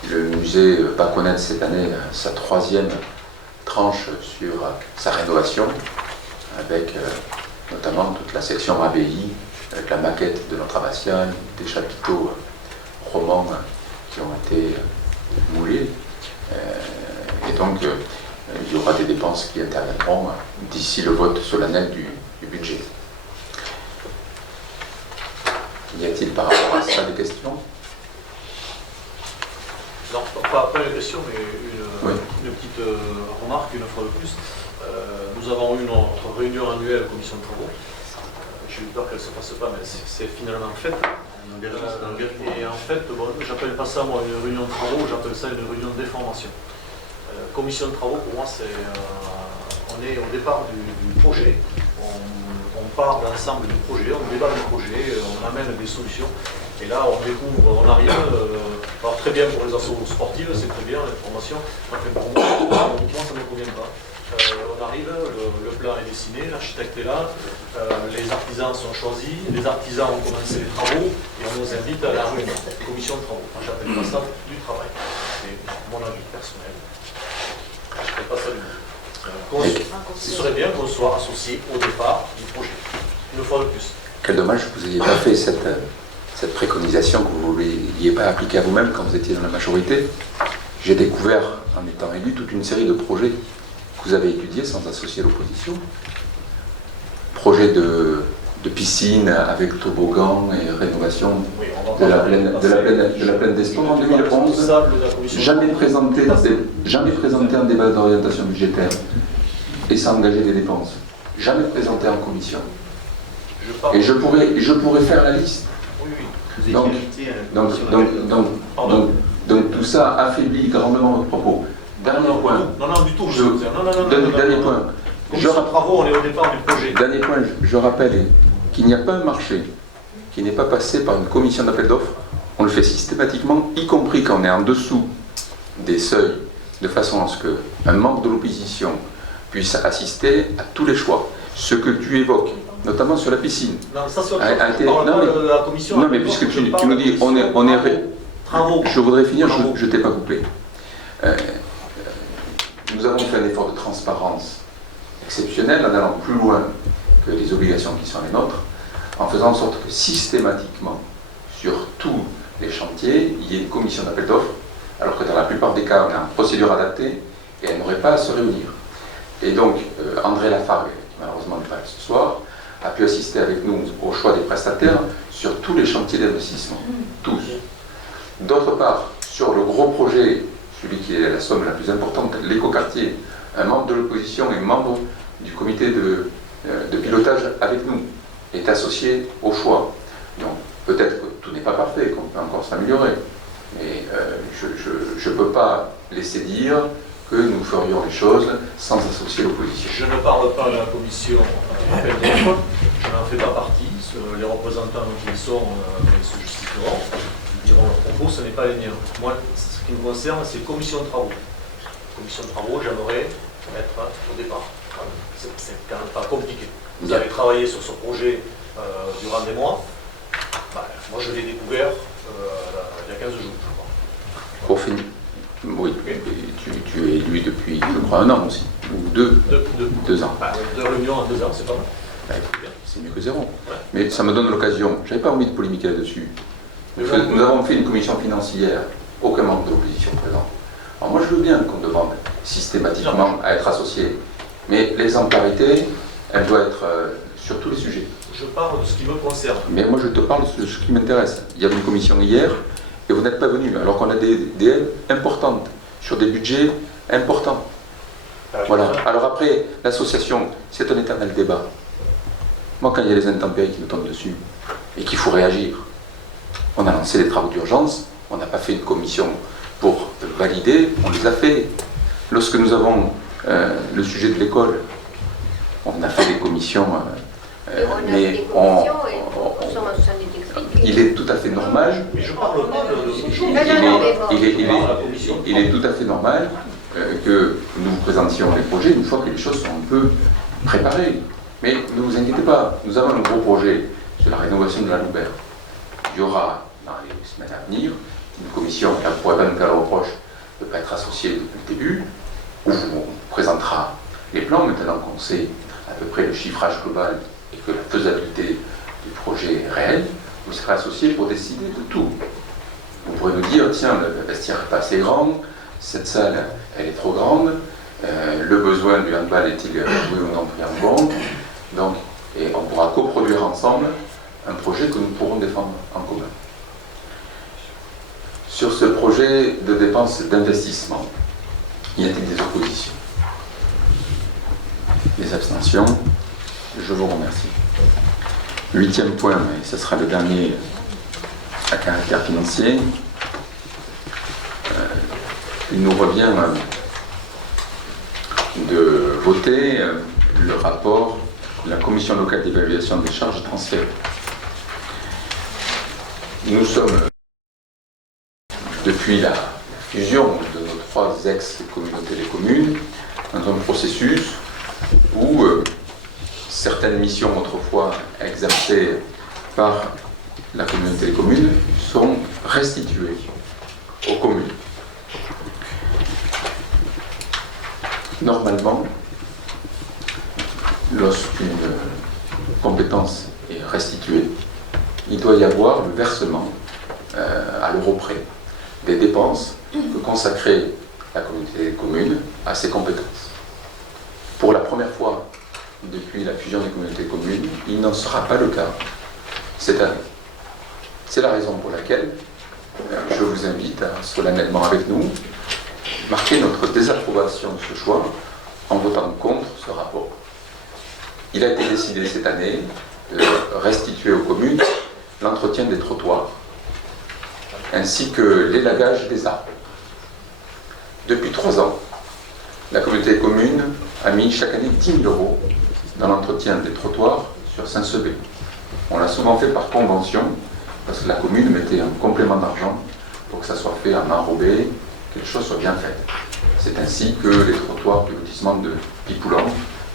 le musée va connaître cette année sa 3e tranche sur sa rénovation, avec notamment toute la section abbaye, avec la maquette de notre abbatiale, des chapiteaux romans qui ont été moulés. Et donc, il y aura des dépenses qui interviendront d'ici le vote solennel du budget. Y a-t-il par rapport à ça des questions? Non, pas une question, mais Oui. une petite remarque, une fois de plus. Nous avons eu notre réunion annuelle commission de travaux. J'ai eu peur qu'elle ne se fasse pas, mais c'est finalement fait. Et en fait, bon, j'appelle pas ça moi une réunion de travaux, j'appelle ça une réunion d'information. Commission de travaux, pour moi, on est au départ du projet. On part d'ensemble du projet, on débat du projet, on amène des solutions. Et là, on découvre, on arrive Alors très bien pour les assos sportives, c'est très bien, l'information. Enfin, pour moi, ça ne me convient pas. On arrive, le plan est dessiné, l'architecte est là, les artisans sont choisis, les artisans ont commencé les travaux et on nous invite à la réunion, commission de travaux. Moi, j'appelle pas ça du travail. C'est mon avis personnel. Je ne ferai pas ça du tout. Ce serait bien qu'on soit associé au départ du projet, une fois de plus. Quel dommage que vous n'ayez pas fait cette préconisation, que vous ne l'ayez pas appliquée à vous-même quand vous étiez dans la majorité. J'ai découvert, en étant élu, toute une série de projets que vous avez étudiés sans associer l'opposition. Projet de piscine avec toboggan et rénovation de la plaine des Sports en 2011. Jamais présenté en débat d'orientation budgétaire et sans engager des dépenses. Jamais présenté en commission. Et je pourrais faire la liste. Donc tout ça affaiblit grandement votre propos. Dernier point. Non, du tout. Dernier point. Travaux, on est au départ du projet. Dernier point, je rappelle qu'il n'y a pas un marché qui n'est pas passé par une commission d'appel d'offres. On le fait systématiquement, y compris quand on est en dessous des seuils, de façon à ce qu'un membre de l'opposition puisse assister à tous les choix. Ce que tu évoques, notamment sur la piscine. Non, ça c'est la commission. Non, mais puisque tu nous dis, je voudrais finir, je ne t'ai pas coupé. Nous avons fait un effort de transparence exceptionnel en allant plus loin que les obligations qui sont les nôtres, en faisant en sorte que systématiquement, sur tous les chantiers, il y ait une commission d'appel d'offres, alors que dans la plupart des cas, on a une procédure adaptée et elle n'aurait pas à se réunir. Et donc, André Lafargue, qui malheureusement n'est pas là ce soir, a pu assister avec nous au choix des prestataires sur tous les chantiers d'investissement, tous. D'autre part, sur le gros projet, celui qui est la somme la plus importante, l'écoquartier, un membre de l'opposition et membre du comité de pilotage avec nous est associé au choix. Donc peut-être que tout n'est pas parfait, qu'on peut encore s'améliorer, mais je ne peux pas laisser dire que nous ferions les choses sans associer l'opposition. Je ne parle pas de la commission appel d'offres, je n'en fais pas partie. Les représentants qui y sont se justifieront, ils diront leurs propos, ce n'est pas les miens. Moi, ce qui me concerne, c'est commission de travaux. Commission de travaux, j'aimerais être au départ. C'est quand même pas compliqué. Vous avez travaillé sur ce projet durant des mois. Moi, je l'ai découvert il y a 15 jours, je crois. Pour finir. Oui, tu es élu depuis, je crois, 1 an aussi, ou 2 ans. 2 réunions en 2 ans, c'est pas mal. C'est mieux que 0. Ouais. Mais ça me donne l'occasion, je n'avais pas envie de polémiquer là-dessus. Nous avons fait une commission financière, aucun membre de l'opposition présent. Alors moi je veux bien qu'on demande systématiquement à être associé, mais l'exemplarité, elle doit être sur tous les sujets. Je parle de ce qui me concerne. Mais moi je te parle de ce qui m'intéresse. Il y avait une commission hier, et vous n'êtes pas venu, alors qu'on a des aides importantes, sur des budgets importants. Voilà. Alors après, l'association, c'est un éternel débat. Moi, quand il y a les intempéries qui nous tombent dessus, et qu'il faut réagir, on a lancé des travaux d'urgence, on n'a pas fait une commission pour valider, on les a fait. Lorsque nous avons le sujet de l'école, on a fait des commissions, mais il est tout à fait normal. Mais je parle pas il est tout à fait normal que nous vous présentions les projets une fois que les choses sont un peu préparées. Mais ne vous inquiétez pas, nous avons un gros projet sur la rénovation de la Loubert. Il y aura, dans les semaines à venir, une commission qui ne pourrait pas nous faire le reproche de ne pas être associée depuis le début, où on présentera les plans, maintenant qu'on sait à peu près le chiffrage global et que la faisabilité du projet est réelle. Vous serez associés pour décider de tout. Vous pourrez nous dire, tiens, le vestiaire n'est pas assez grand, cette salle, elle est trop grande, le besoin du handball est-il oui ou non pris en compte. Donc, et on pourra coproduire ensemble un projet que nous pourrons défendre en commun. Sur ce projet de dépenses d'investissement, y a-t-il des oppositions? Des abstentions? Je vous remercie. 8e point, et ce sera le dernier à caractère financier. Il nous revient de voter le rapport de la Commission locale d'évaluation des charges transférées. Nous sommes depuis la fusion de nos 3 ex-communautés des communes, dans un processus où certaines missions autrefois exercées par la communauté des communes sont restituées aux communes. Normalement, lorsqu'une compétence est restituée, il doit y avoir le versement à l'euro près des dépenses que consacrait la communauté des communes à ces compétences. Pour la première fois depuis la fusion des communautés de communes, il n'en sera pas le cas cette année. C'est la raison pour laquelle je vous invite à solennellement avec nous marquer notre désapprobation de ce choix en votant contre ce rapport. Il a été décidé cette année de restituer aux communes l'entretien des trottoirs ainsi que l'élagage des arbres. Depuis 3 ans, la communauté des communes a mis chaque année 10 000 € dans l'entretien des trottoirs sur Saint-Sevé. On l'a souvent fait par convention, parce que la commune mettait un complément d'argent pour que ça soit fait à main robée, que les choses soient bien faites. C'est ainsi que les trottoirs du lotissement de Pipoulan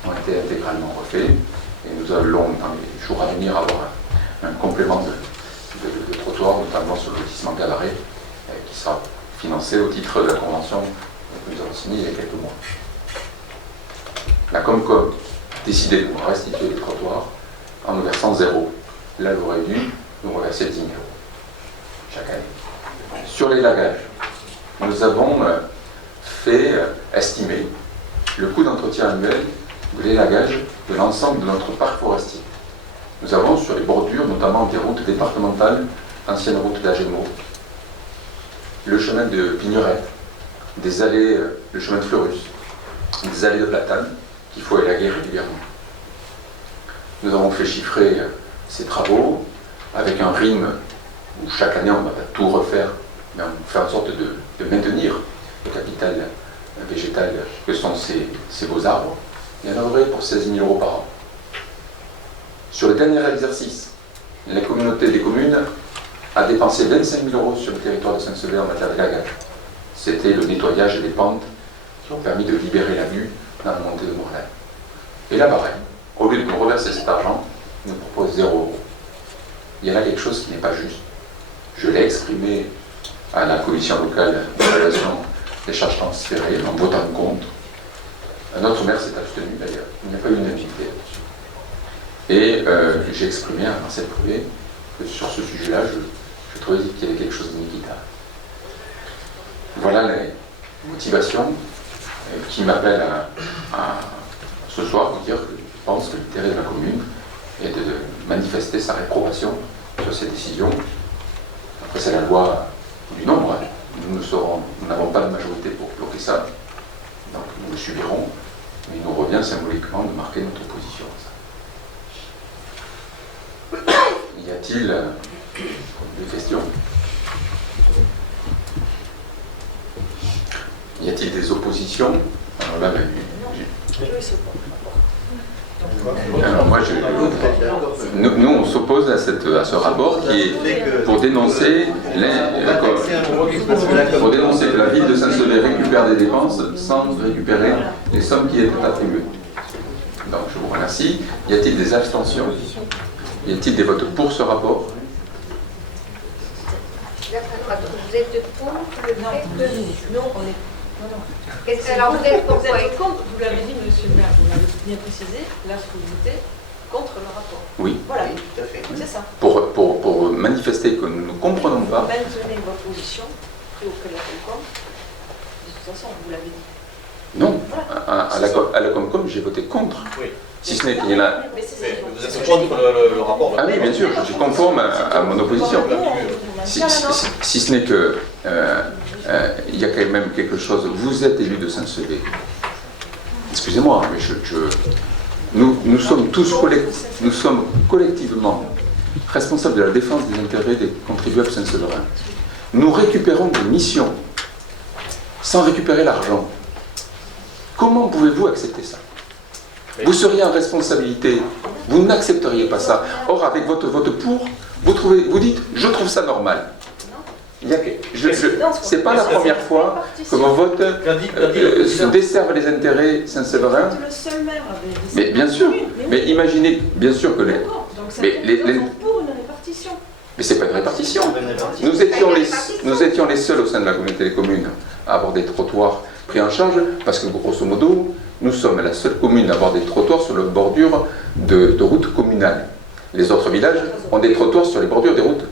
ont été intégralement refaits, et nous allons dans les jours à venir avoir un complément de trottoirs, notamment sur le lotissement Gavaret, qui sera financé au titre de la convention que nous avons signée il y a quelques mois. La Comcom a décidé de nous restituer les trottoirs en nous versant 0. Là, elle aurait dû nous reverser 10 000 € chaque année. Sur l'élagage, nous avons fait estimer le coût d'entretien annuel de l'élagage de l'ensemble de notre parc forestier. Nous avons sur les bordures, notamment des routes départementales, anciennes routes d'Agenmo, le chemin de Pignerette, des allées, le chemin de Fleurus, des allées de platanes qu'il faut élaguer régulièrement. Nous avons fait chiffrer ces travaux avec un rythme où chaque année on ne va pas tout refaire, mais on fait en sorte de maintenir le capital végétal que sont ces beaux arbres. Il y en aurait pour 16 000 € par an. Sur le dernier exercice, la communauté des communes a dépensé 25 000 € sur le territoire de Saint-Sever en matière d'élagage. C'était le nettoyage des pentes qui ont permis de libérer la vue dans la montée de Morlaix. Et là, pareil, au lieu de nous reverser cet argent, il nous propose 0 €. Il y a là quelque chose qui n'est pas juste. Je l'ai exprimé à la commission locale d'évaluation des charges transférées en votant contre. Notre maire s'est abstenu d'ailleurs. Il n'y a pas eu unanimité là-dessus. Et j'ai exprimé à Marcel Prouvé que sur ce sujet-là, je trouvais qu'il y avait quelque chose d'inéquitable. Voilà les motivations qui m'appellent à ce soir pour dire que je pense que l'intérêt de la commune est de manifester sa réprobation sur ces décisions. Après, c'est la loi du nombre. Nous n'avons pas de majorité pour bloquer ça. Donc nous le subirons. Mais il nous revient symboliquement de marquer notre position à ça. Y a-t-il des questions? Y a-t-il des oppositions? Alors là, alors moi, nous on s'oppose à ce rapport qui est pour dénoncer que la ville de Saint-Sever récupère des dépenses sans récupérer les sommes qui étaient attribuées. Donc je vous remercie. Y a-t-il des abstentions? Y a-t-il des votes pour ce rapport? Vous êtes contre le fait que... Non, on est... Non. Alors vous êtes pour quoi? Contre, vous l'avez dit, monsieur le maire, vous l'avez bien précisé, là, ce que vous votez contre le rapport. Oui. Voilà, tout à fait. C'est ça. Pour manifester que nous ne comprenons pas. Vous maintenez votre position, pris auprès de la Comcom. De toute façon, vous l'avez dit. Non, voilà. à la Comcom, j'ai voté contre. Oui. Si ce n'est qu'il y en a... Mais vous êtes contre le rapport? Ah oui, bien sûr, je suis conforme à mon opposition. Si ce n'est que... il y a quand même quelque chose. Vous êtes élu de Saint-Sever. Excusez-moi, mais nous sommes tous collectivement responsables de la défense des intérêts des contribuables saint-severiens. Nous récupérons des missions sans récupérer l'argent. Comment pouvez-vous accepter ça? Vous seriez en responsabilité, vous n'accepteriez pas ça. Or, avec votre vote pour, vous dites « je trouve ça normal ». C'est pas la première fois que vos votes desservent les intérêts Saint-Séverin. Le seul maire avait dit Mais bien sûr, mais imaginez, bien sûr que les... donc ça Mais fait pour une répartition. Mais c'est pas une répartition. Nous étions les seuls au sein de la communauté des communes à avoir des trottoirs pris en charge, parce que grosso modo, nous sommes la seule commune à avoir des trottoirs sur la bordure de routes communales. Les autres villages ont des trottoirs sur les bordures des routes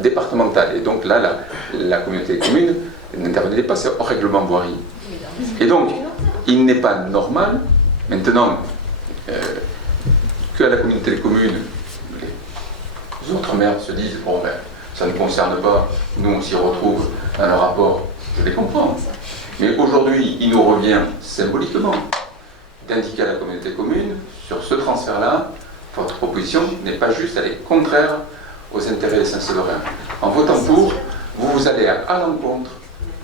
départementales. Et donc là, la communauté des communes n'intervenait pas, c'est hors règlement voirie. Et donc, il n'est pas normal, maintenant, que à la communauté des communes, les autres maires se disent, bon ben, ça ne concerne pas, nous on s'y retrouve dans le rapport, je les comprends. Mais aujourd'hui, il nous revient symboliquement d'indiquer à la communauté commune, sur ce transfert-là, votre proposition n'est pas juste, elle est contraire aux intérêts des Saint-Séverins. En votant pour, vous allez à l'encontre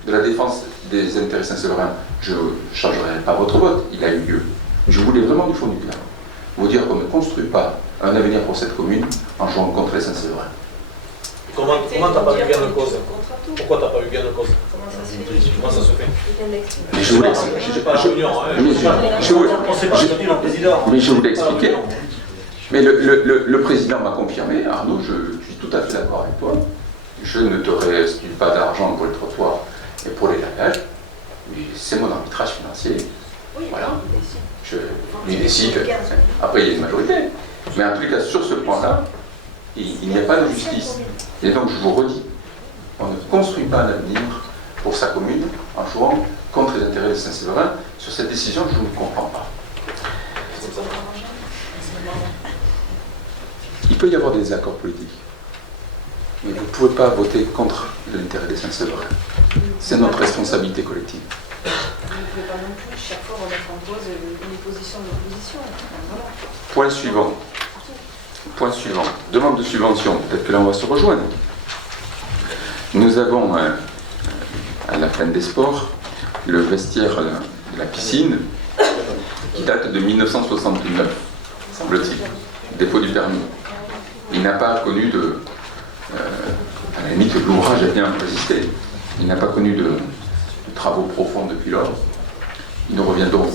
de la défense des intérêts Saint-Séverins. Je ne changerai pas votre vote, il a eu lieu. Je voulais vraiment du fond du cœur vous dire qu'on ne construit pas un avenir pour cette commune en jouant contre les Saint-Séverins. Comment t'as pas eu gain de cause? Pourquoi t'as pas eu gain de cause? Comment ça se fait? Mais je vous l'ai expliqué. Mais le président m'a confirmé, Arnaud, je suis tout à fait d'accord avec toi. Je ne te restitue pas d'argent pour les trottoirs et pour les lagages. C'est mon arbitrage financier. Voilà. Je lui décide. Après, il y a une majorité. Mais en tout cas, sur ce point-là, il n'y a pas de justice. Et donc, je vous redis, on ne construit pas un avenir pour sa commune en jouant contre les intérêts de Saint-Séverin. Sur cette décision, je ne comprends pas. Il peut y avoir des accords politiques, mais vous ne pouvez pas voter contre l'intérêt des Saint-Séverins. C'est notre responsabilité collective. Vous ne pouvez pas non plus chaque fois remettre en cause les positions de l'opposition. Point suivant. Point suivant. Demande de subvention. Peut-être que là on va se rejoindre. Nous avons à la fin des sports le vestiaire de la piscine qui date de 1969, semble-t-il. Dépôt du permis. Il n'a pas connu de... à la limite, l'ouvrage a bien résisté. Il n'a pas connu de travaux profonds depuis lors. Il nous revient donc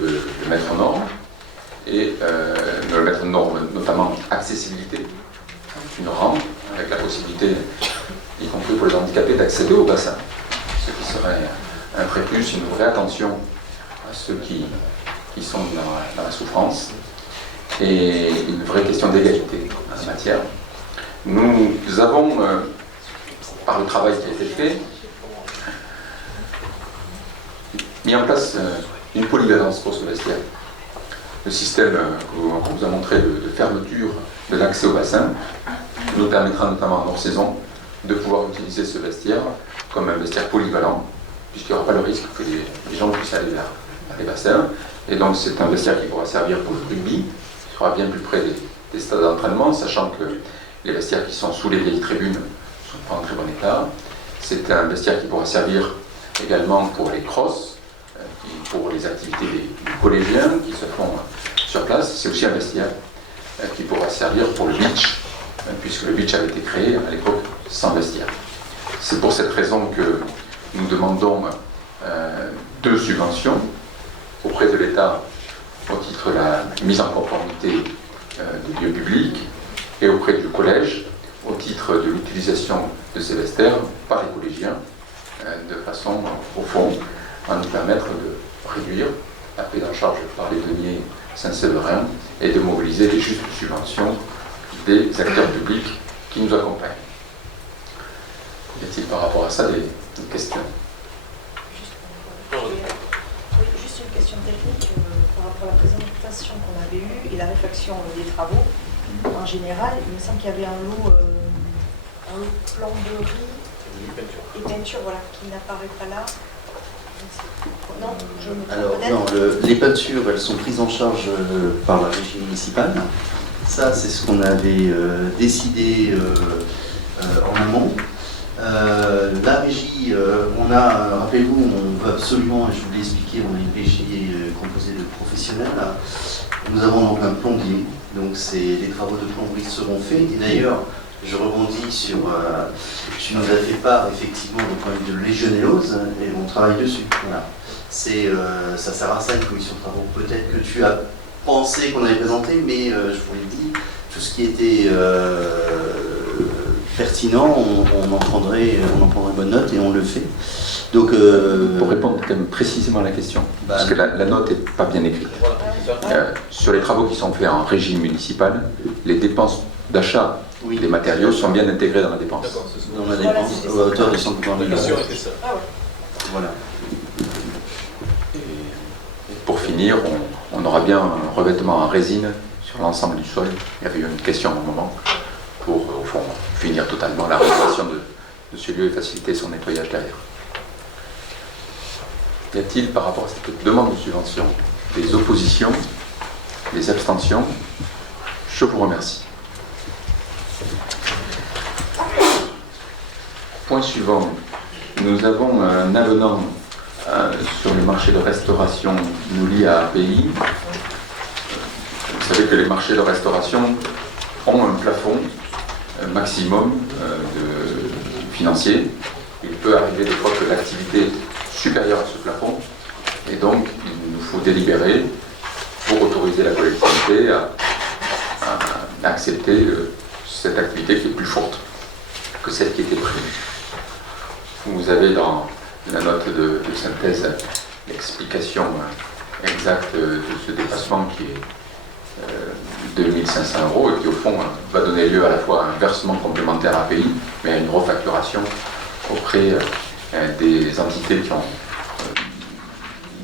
de le mettre en norme, et de le mettre en norme, notamment accessibilité, une rampe, avec la possibilité, y compris pour les handicapés, d'accéder au bassin. Ce qui serait un prépuce, une vraie attention à ceux qui sont dans la souffrance, et une vraie question d'égalité en la matière. Nous avons, par le travail qui a été fait, mis en place une polyvalence pour ce vestiaire. Le système qu'on vous a montré de fermeture de l'accès au bassin nous permettra notamment en hors-saison de pouvoir utiliser ce vestiaire comme un vestiaire polyvalent, puisqu'il n'y aura pas le risque que les gens puissent aller vers les bassins. Et donc c'est un vestiaire qui pourra servir pour le rugby, qui sera bien plus près des stades d'entraînement, sachant que les vestiaires qui sont sous les vieilles tribunes ne sont pas en très bon état. C'est un vestiaire qui pourra servir également pour les crosses, pour les activités des collégiens qui se font sur place. C'est aussi un vestiaire qui pourra servir pour le beach, puisque le beach avait été créé à l'époque sans vestiaire. C'est pour cette raison que nous demandons 2 subventions auprès de l'État au titre de la mise en conformité des lieux publics et auprès du collège au titre de l'utilisation de ces vestiaires par les collégiens de façon, au fond, à nous permettre de réduire la prise en charge par les deniers Saint-Séverin et de mobiliser les justes subventions des acteurs publics qui nous accompagnent. Y a-t-il par rapport à ça des questions? Oui, juste une question technique par rapport à la présentation qu'on avait eue et la réflexion des travaux. En général, il me semble qu'il y avait un lot plomberie et peinture, voilà, qui n'apparaît pas là. Non, je me trompe. Alors, non, les peintures, elles sont prises en charge par la régie municipale. Ça, c'est ce qu'on avait décidé en amont. La régie, on a, rappelez-vous, on veut absolument, et je vous l'ai expliqué, on a une régie composée de professionnels. Nous avons donc un plombier, donc les travaux de plomberie seront faits. Et d'ailleurs, je rebondis sur... tu nous as fait part effectivement du problème de légionellose et on travaille dessus. Voilà. Ça sert à ça une commission de travaux. Peut-être que tu as pensé qu'on avait présenté, mais je vous l'ai dit, tout ce qui était pertinent, on en prendrait bonne note et on le fait. Donc, pour répondre quand même précisément à la question, parce que la note n'est pas bien écrite. Sur les travaux qui sont faits en régime municipal, les dépenses d'achat des matériaux sont bien intégrées dans la dépense. Dans la dépense, à hauteur de 100 000 €. Voilà. Et pour finir, on aura bien un revêtement en résine sur l'ensemble du sol. Il y avait eu une question à un moment pour, au fond, finir totalement la rénovation de ce lieu et faciliter son nettoyage derrière. Y a-t-il, par rapport à cette demande de subvention, des oppositions, des abstentions? Je vous remercie. Point suivant. Nous avons un avenant sur le marché de restauration nous lie à API. Vous savez que les marchés de restauration ont un plafond maximum financier. Il peut arriver des fois que l'activité est supérieure à ce plafond, et donc il nous faut délibérer pour autoriser la collectivité à accepter cette activité qui est plus forte que celle qui était prévue. Vous avez dans la note de synthèse l'explication exacte de ce dépassement qui est 2500 € et qui au fond va donner lieu à la fois à un versement complémentaire à API, mais à une refacturation auprès des entités qui ont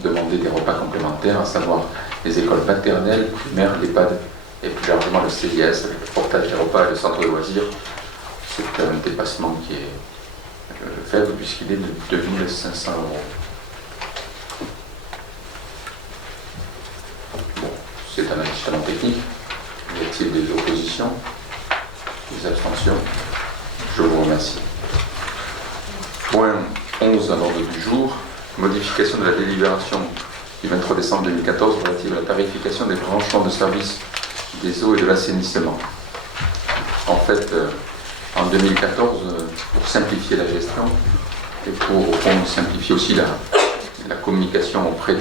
demandé des repas complémentaires, à savoir les écoles maternelles, primaires, l'EHPAD et plus largement le CIS avec le portage des repas et le centre de loisirs. C'est un dépassement qui est faible puisqu'il est de 2500 €. Bon, c'est un ajustement technique. Y a-t-il des oppositions, des abstentions? Je vous remercie. Point 11 à l'ordre du jour, modification de la délibération du 23 décembre 2014 relative à la tarification des branchements de services des eaux et de l'assainissement. En fait, en 2014, pour simplifier la gestion et pour au fond, simplifier aussi la communication auprès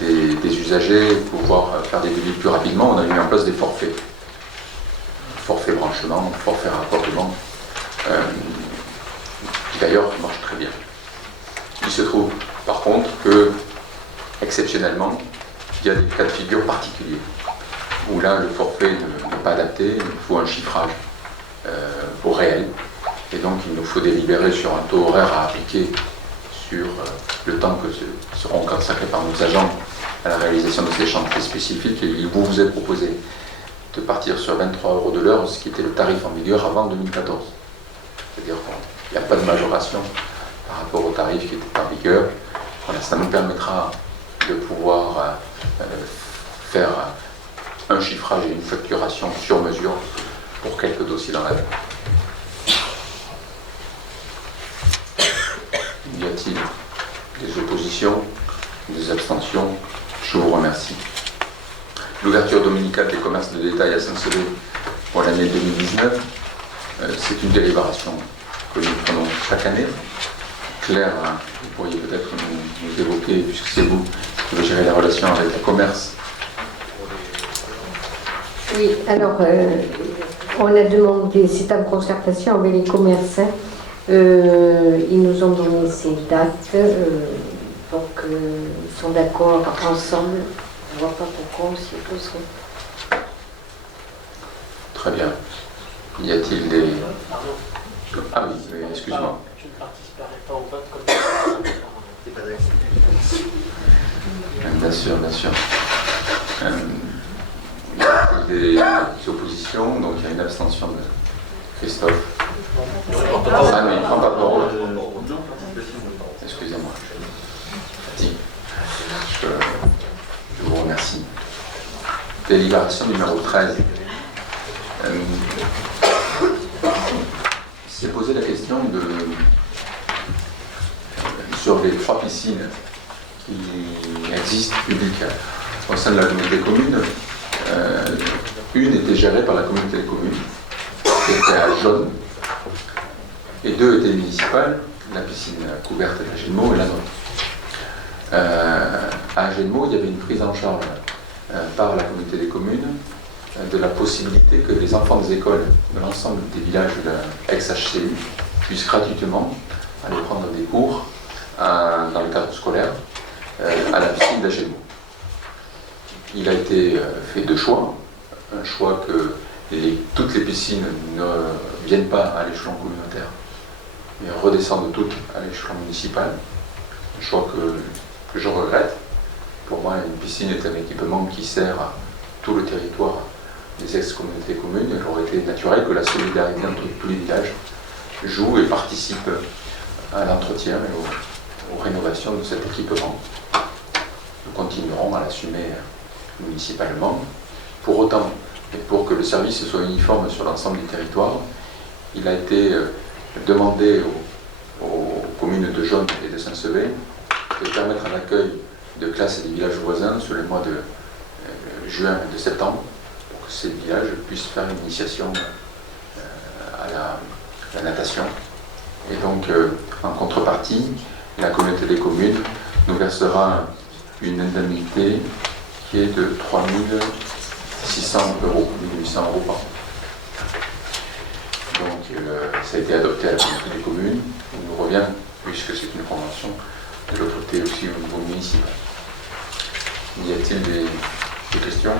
des usagers, pouvoir faire des devis plus rapidement, on a mis en place des forfaits. Forfait branchement, forfait raccordement, qui d'ailleurs marche très bien. Il se trouve par contre que, exceptionnellement, il y a des cas de figure particuliers, où là le forfait n'est pas adapté, il faut un chiffrage au réel, et donc il nous faut délibérer sur un taux horaire à appliquer sur le temps que seront consacrés par nos agents à la réalisation de ces chantiers spécifiques, et vous vous êtes proposé de partir sur 23 € de l'heure, ce qui était le tarif en vigueur avant 2014. C'est-à-dire qu'il n'y a pas de majoration par rapport au tarif qui était en vigueur. Voilà, ça nous permettra de pouvoir faire un chiffrage et une facturation sur mesure pour quelques dossiers dans l'année. Y a-t-il des oppositions, des abstentions? Je vous remercie. L'ouverture dominicale des commerces de détail à Saint-Sevé pour l'année 2019, c'est une délibération que nous prenons chaque année. Claire, vous pourriez peut-être nous évoquer, puisque c'est vous qui vous gérez la relation avec le commerce. Oui, alors, on a demandé, c'est en concertation avec les commerçants, ils nous ont donné ces dates, donc ils sont d'accord ensemble, on ne voit pas pourquoi on s'y opposerait. Très bien. Y a-t-il des... Ah oui, excuse-moi. Je ne participerai pas au vote comme ça. Bien sûr, bien sûr. Y a-t-il des oppositions? Donc il y a une abstention de Christophe. Ah non, il ne prend pas parole. Excusez-moi. Je vous remercie. Délibération numéro 13. C'est posé la question sur les 3 piscines qui existent publiques au sein de la communauté commune. Une était gérée par la communauté de communes qui étaient à Jaune, et 2 étaient municipales, la piscine couverte de Agenmo et la nôtre. À Agenmo, il y avait une prise en charge par la communauté des communes de la possibilité que les enfants des écoles de l'ensemble des villages de l'ex-HCU puissent gratuitement aller prendre des cours dans le cadre scolaire à la piscine d'Agenmo. Il a été fait 2 choix. Un choix que toutes les piscines ne viennent pas à l'échelon communautaire, mais redescendent toutes à l'échelon municipal. Un choix que je regrette. Pour moi, une piscine est un équipement qui sert à tout le territoire des ex-communautés communes. Il aurait été naturel que la solidarité entre tous les villages joue et participe à l'entretien et aux rénovations de cet équipement. Nous continuerons à l'assumer municipalement. Pour autant, et pour que le service soit uniforme sur l'ensemble du territoire, il a été demandé aux communes de Jaune et de Saint-Sevé de permettre un accueil de classes et des villages voisins sur les mois de juin et de septembre, pour que ces villages puissent faire une initiation à la natation. Et donc, en contrepartie, la communauté des communes nous versera une indemnité qui est de 3 600 €, 1 800 € par an. Donc, ça a été adopté à la communauté des communes. Il nous revient, puisque c'est une convention, de le voter aussi au niveau municipal. Y a-t-il des questions?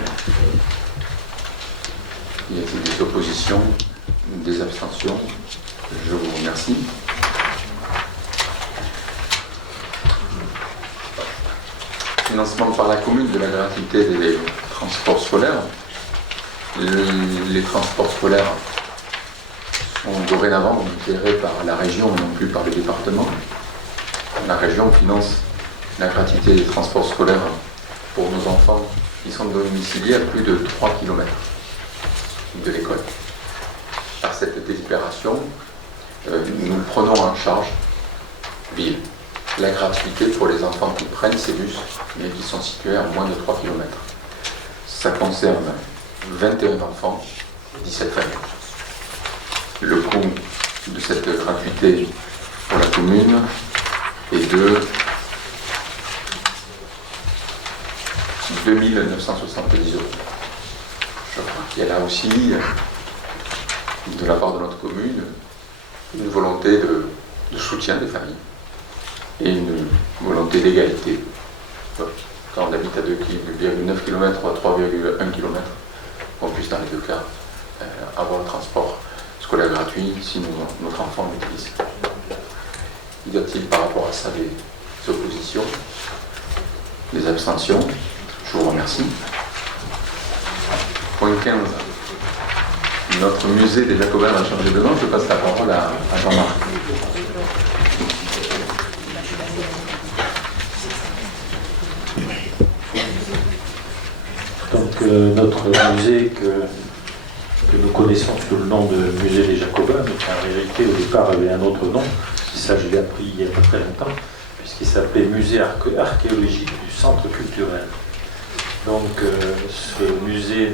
Y a-t-il des oppositions? Des abstentions? Je vous remercie. Financement par la commune de la gratuité des transports scolaires. Les transports scolaires sont dorénavant gérés par la région et non plus par le département. La région finance la gratuité des transports scolaires pour nos enfants qui sont domiciliés à plus de 3 km de l'école. Par cette délibération, nous prenons en charge, ville, la gratuité pour les enfants qui prennent ces bus, mais qui sont situés à moins de 3 km. Ça concerne 21 enfants, 17 familles. Le coût de cette gratuité pour la commune est de 2 970 €. Je crois qu'il y a là aussi, de la part de notre commune, une volonté de soutien des familles et une volonté d'égalité. Quand on habite à 2,9 km ou à 3,1 km, qu'on puisse dans les 2 cas avoir le transport scolaire gratuit si notre enfant l'utilise. Y a-t-il par rapport à ça des oppositions, des abstentions? Je vous remercie. Point 15. Notre musée des Jacobins a changé de nom. Je passe la parole à Jean-Marc. Donc notre musée que nous connaissons sous le nom de musée des Jacobins, mais qui en réalité au départ avait un autre nom, ça je l'ai appris il n'y a pas très longtemps, puisqu'il s'appelait musée archéologique du centre culturel. Donc ce musée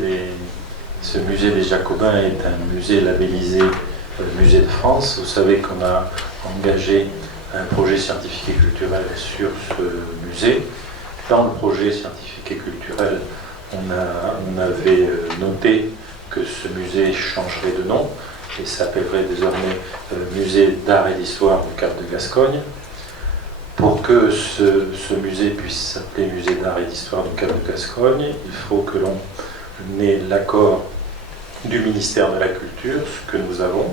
des Jacobins est un musée labellisé Musée de France. Vous savez qu'on a engagé un projet scientifique et culturel sur ce musée. Dans le projet scientifique et culturel, on avait noté que ce musée changerait de nom et s'appellerait désormais Musée d'art et d'histoire du Cap de Gascogne. Pour que ce musée puisse s'appeler Musée d'art et d'histoire du Cap de Gascogne, il faut que l'on ait l'accord du ministère de la Culture, ce que nous avons,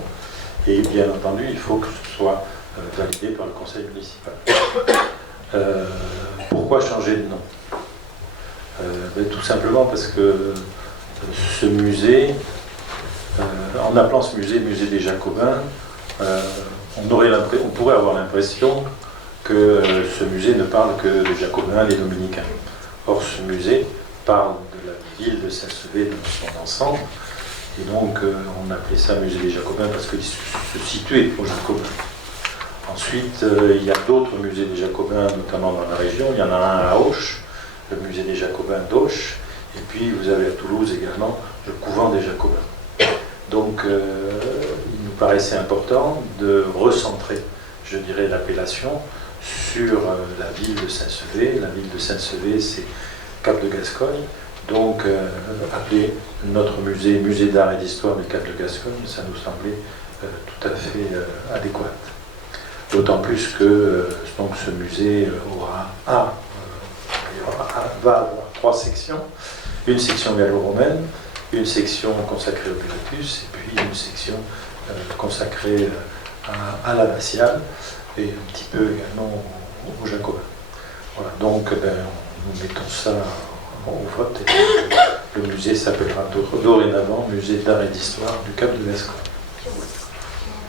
et bien entendu, il faut que ce soit validé par le conseil municipal. Pourquoi changer de nom? Tout simplement parce que ce musée, en appelant ce musée Musée des Jacobins, on pourrait avoir l'impression que ce musée ne parle que des Jacobins, des Dominicains. Or, ce musée parle de la ville de Saint-Sevé dans son ensemble, et donc on appelait ça Musée des Jacobins parce qu'il se situait aux Jacobins. Ensuite, il y a d'autres musées des Jacobins, notamment dans la région. Il y en a un à Auch, le musée des Jacobins d'Auch, et puis vous avez à Toulouse également le couvent des Jacobins. Donc il nous paraissait important de recentrer, je dirais, l'appellation sur la ville de Saint-Sevé. La ville de Saint-Sevé, c'est Cap de Gascogne. Donc appeler notre musée Musée d'art et d'histoire du Cap de Gascogne, ça nous semblait tout à fait adéquat. D'autant plus que donc, ce musée va avoir 3 sections. Une section gallo-romaine, une section consacrée au Pilatus, et puis une section consacrée à l'abbatiale, et un petit peu également aux Jacobins. Voilà, donc nous mettons ça au vote, et le musée s'appellera dorénavant Musée d'art et d'histoire du Cap de Gascogne.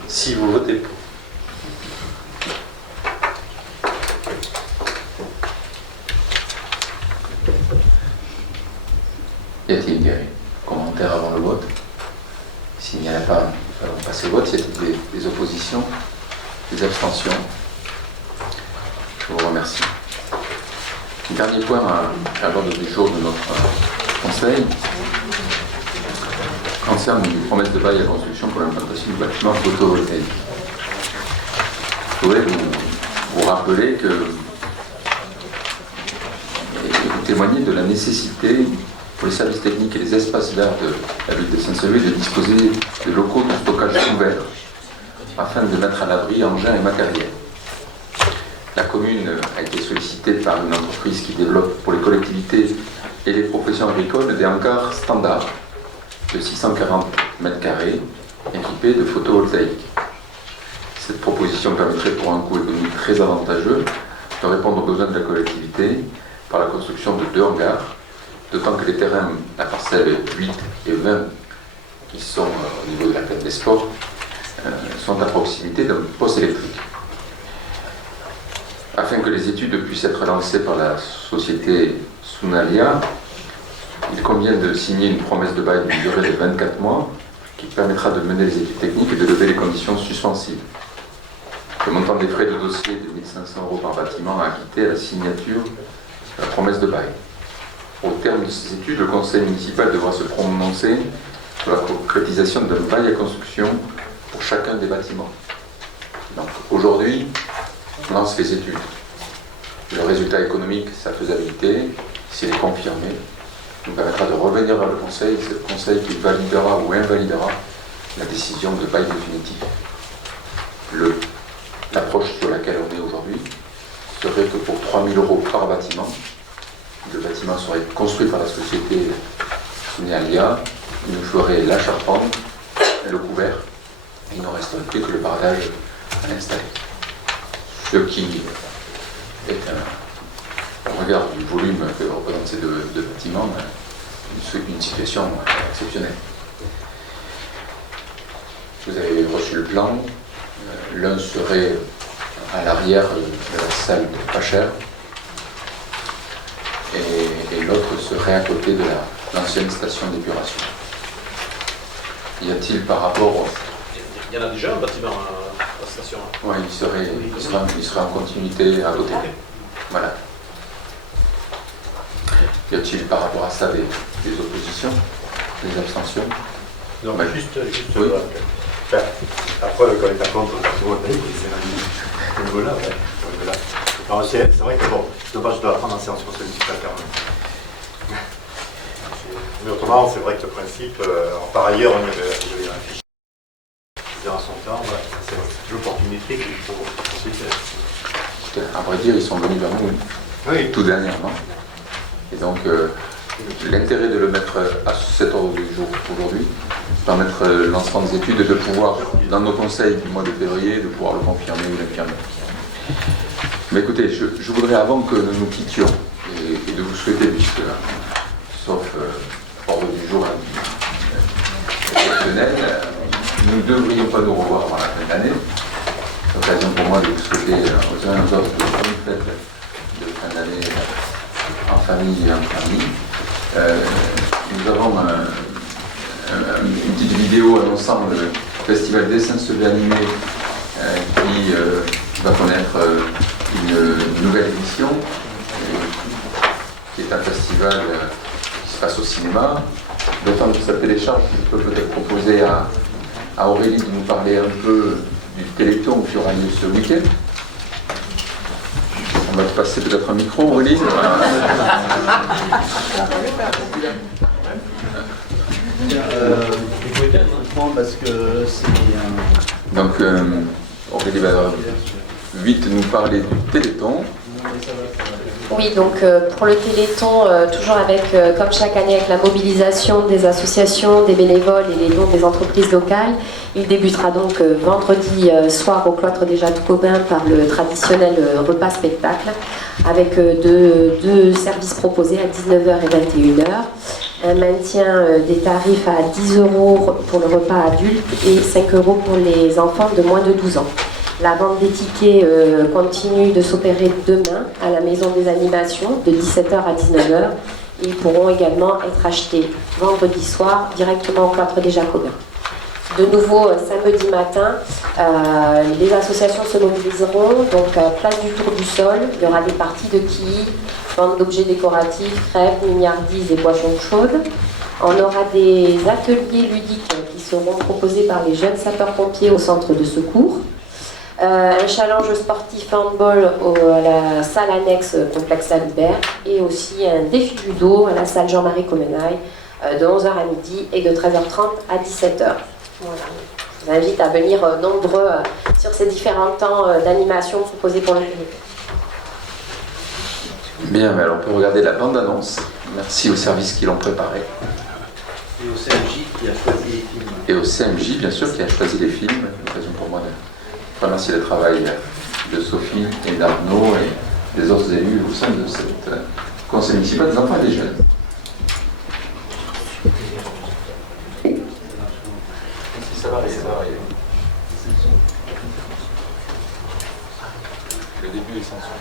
Si vous votez pour. Y a-t-il des commentaires avant le vote? S'il n'y en a pas, nous allons passer au vote. Y a-t-il des oppositions, des abstentions? Je vous remercie. Le dernier point à l'ordre du jour de notre conseil concerne une promesse de bail à construction pour l'implantation du bâtiment photovoltaïque. Je voudrais vous rappeler que et vous témoigner de la nécessité pour les services techniques et les espaces verts de la ville de Saint-Sevé de disposer de locaux de stockage ouverts afin de mettre à l'abri engins et matériel. La commune a été sollicitée par une entreprise qui développe pour les collectivités et les professions agricoles des hangars standards de 640 m² équipés de photovoltaïque. Cette proposition permettrait pour un coût économique très avantageux de répondre aux besoins de la collectivité par la construction de 2 hangars, d'autant que les terrains, la parcelle 8 et 20, qui sont au niveau de la plaine des sports, sont à proximité d'un poste électrique. Afin que les études puissent être lancées par la société Sunalia, il convient de signer une promesse de bail d'une durée de 24 mois qui permettra de mener les études techniques et de lever les conditions suspensives. Le montant des frais de dossier de 1 500 € par bâtiment à acquitter à la signature de la promesse de bail. Au terme de ces études, le conseil municipal devra se prononcer sur la concrétisation d'un bail à construction pour chacun des bâtiments. Donc aujourd'hui, on lance les études. Le résultat économique, sa faisabilité, s'il est confirmé, nous permettra de revenir vers le conseil, et c'est le conseil qui validera ou invalidera la décision de bail définitif. L'approche sur laquelle on est aujourd'hui serait que pour 3 000 € par bâtiment, le bâtiment serait construit par la société Sunalia, il nous ferait la charpente, le couvert, et il ne resterait plus que le bardage à installer. Ce qui est, au regard du volume que représentent ces deux bâtiments, une situation exceptionnelle. Vous avez reçu le plan. L'un serait à l'arrière de la salle de Pacher et l'autre serait à côté de l'ancienne station d'épuration. Y a-t-il par rapport... Il y en a déjà un bâtiment à la station. Oui, il serait en continuité à côté. Voilà. Y a-t-il par rapport à ça des oppositions, des abstentions? Non, mais juste oui. La preuve qu'on est pas contre le photovoltaïque, c'est un niveau-là. C'est vrai que bon, c'est dommage de la prendre en séance conseil municipal quand même. Mais autrement, c'est vrai que le principe, par ailleurs, on y avait réfléchi dans son temps, voilà, c'est l'opportunité qu'il faut considérer. À vrai dire, ils sont venus vers nous tout dernièrement. Et donc, l'intérêt de le mettre à cet ordre du jour aujourd'hui, permettre le lancement des études et de pouvoir, dans nos conseils du mois de février, de pouvoir le confirmer ou l'infirmer. Mais écoutez, je voudrais, avant que nous nous quittions, et de vous souhaiter, puisque, sauf ordre du jour exceptionnel, nous ne devrions pas nous revoir avant la fin de l'année. C'est l'occasion pour moi de vous souhaiter aux uns et aux autres de bonnes fêtes de fin d'année en famille et en famille. Nous avons une petite vidéo annonçant le festival des Saint-Sevé animé qui va connaître une nouvelle édition, qui est un festival qui se passe au cinéma, Le temps que ça télécharge, je peux peut-être proposer à Aurélie de nous parler un peu du Téléthon qui aura lieu ce week-end. On va te passer peut-être un micro, Aurélie. Parce que c'est Donc, Aurélie va vite nous parler du Téléthon. Oui, donc pour le Téléthon, toujours avec, comme chaque année, avec la mobilisation des associations, des bénévoles et les dons des entreprises locales, il débutera donc vendredi soir au cloître des Jacobins par le traditionnel repas spectacle, avec deux services proposés à 19h et 21h. Un maintien des tarifs à 10 € pour le repas adulte et 5 € pour les enfants de moins de 12 ans. La vente des tickets continue de s'opérer demain à la Maison des Animations de 17h à 19h. Ils pourront également être achetés vendredi soir directement au cloître des Jacobins. De nouveau, samedi matin, les associations se mobiliseront. Donc, place du Tour du Sol, il y aura des parties de quilles, vente d'objets décoratifs, crêpes, mignardises et boissons chaudes. On aura des ateliers ludiques qui seront proposés par les jeunes sapeurs-pompiers au centre de secours. Un challenge sportif handball à la salle annexe complexe Albert et aussi un défi judo à la salle Jean-Marie Comenaille de 11h à midi et de 13h30 à 17h. Voilà. Je vous invite à venir nombreux sur ces différents temps d'animation proposés pour le public. Bien, mais alors on peut regarder la bande-annonce. Merci aux services qui l'ont préparée. Et au CMJ qui a choisi les films. Et au CMJ, bien sûr, qui a choisi les films. L'occasion pour moi de remercier le travail de Sophie et d'Arnaud et des autres élus au sein de cette conseil municipal des enfants et des jeunes. Ça va arriver, ça va arriver. Le début est sensuel.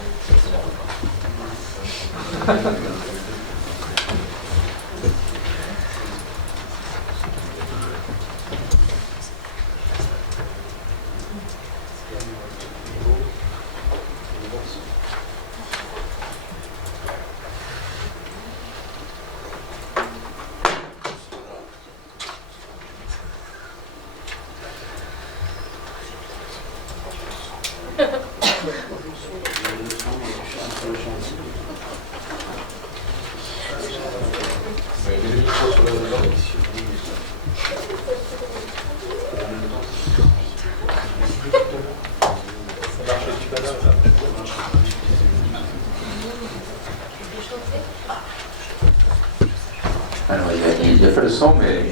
Alors, il n'y a pas le son, mais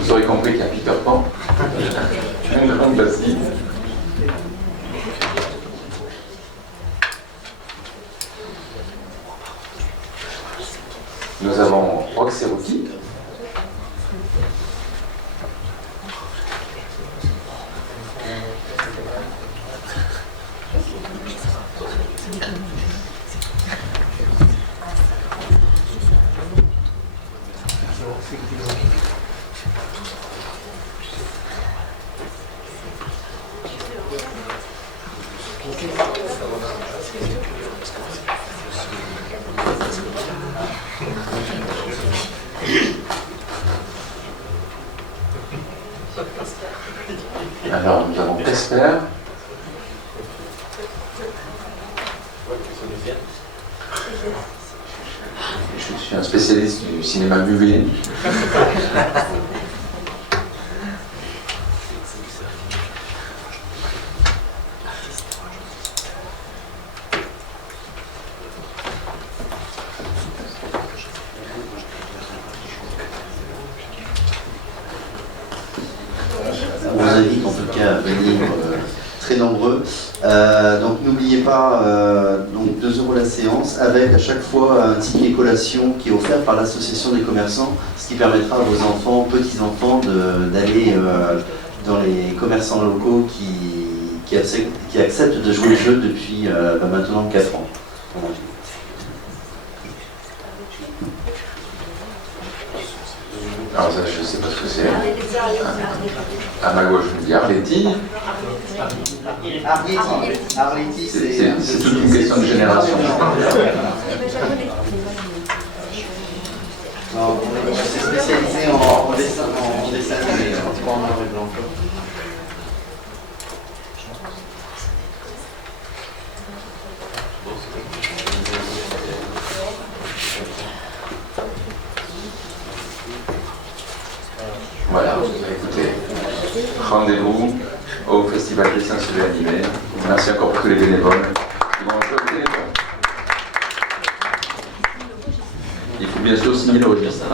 vous aurez compris qu'il y a Peter Pan, une grande Bastille. Nous avons Roxy Rookie. Alors, nous avons Casper. Je suis un spécialiste du cinéma muet. On vous invite en tout cas à venir très nombreux. Donc n'oubliez pas, donc 2 € la séance, avec à chaque fois un ticket collation qui est offert par l'association des commerçants, ce qui permettra à vos enfants, petits-enfants, d'aller dans les commerçants locaux qui acceptent de jouer le jeu depuis maintenant 4 ans. Voilà. Alors ça, je ne sais pas ce que c'est. À ma gauche, je me dis Arletty. Arletty, c'est toute une question de génération. C'est spécialisé rendez-vous au Festival des Sciences de l'Animé. Merci encore pour tous les bénévoles qui vont jouer au téléphone. Il faut bien sûr signer le registre.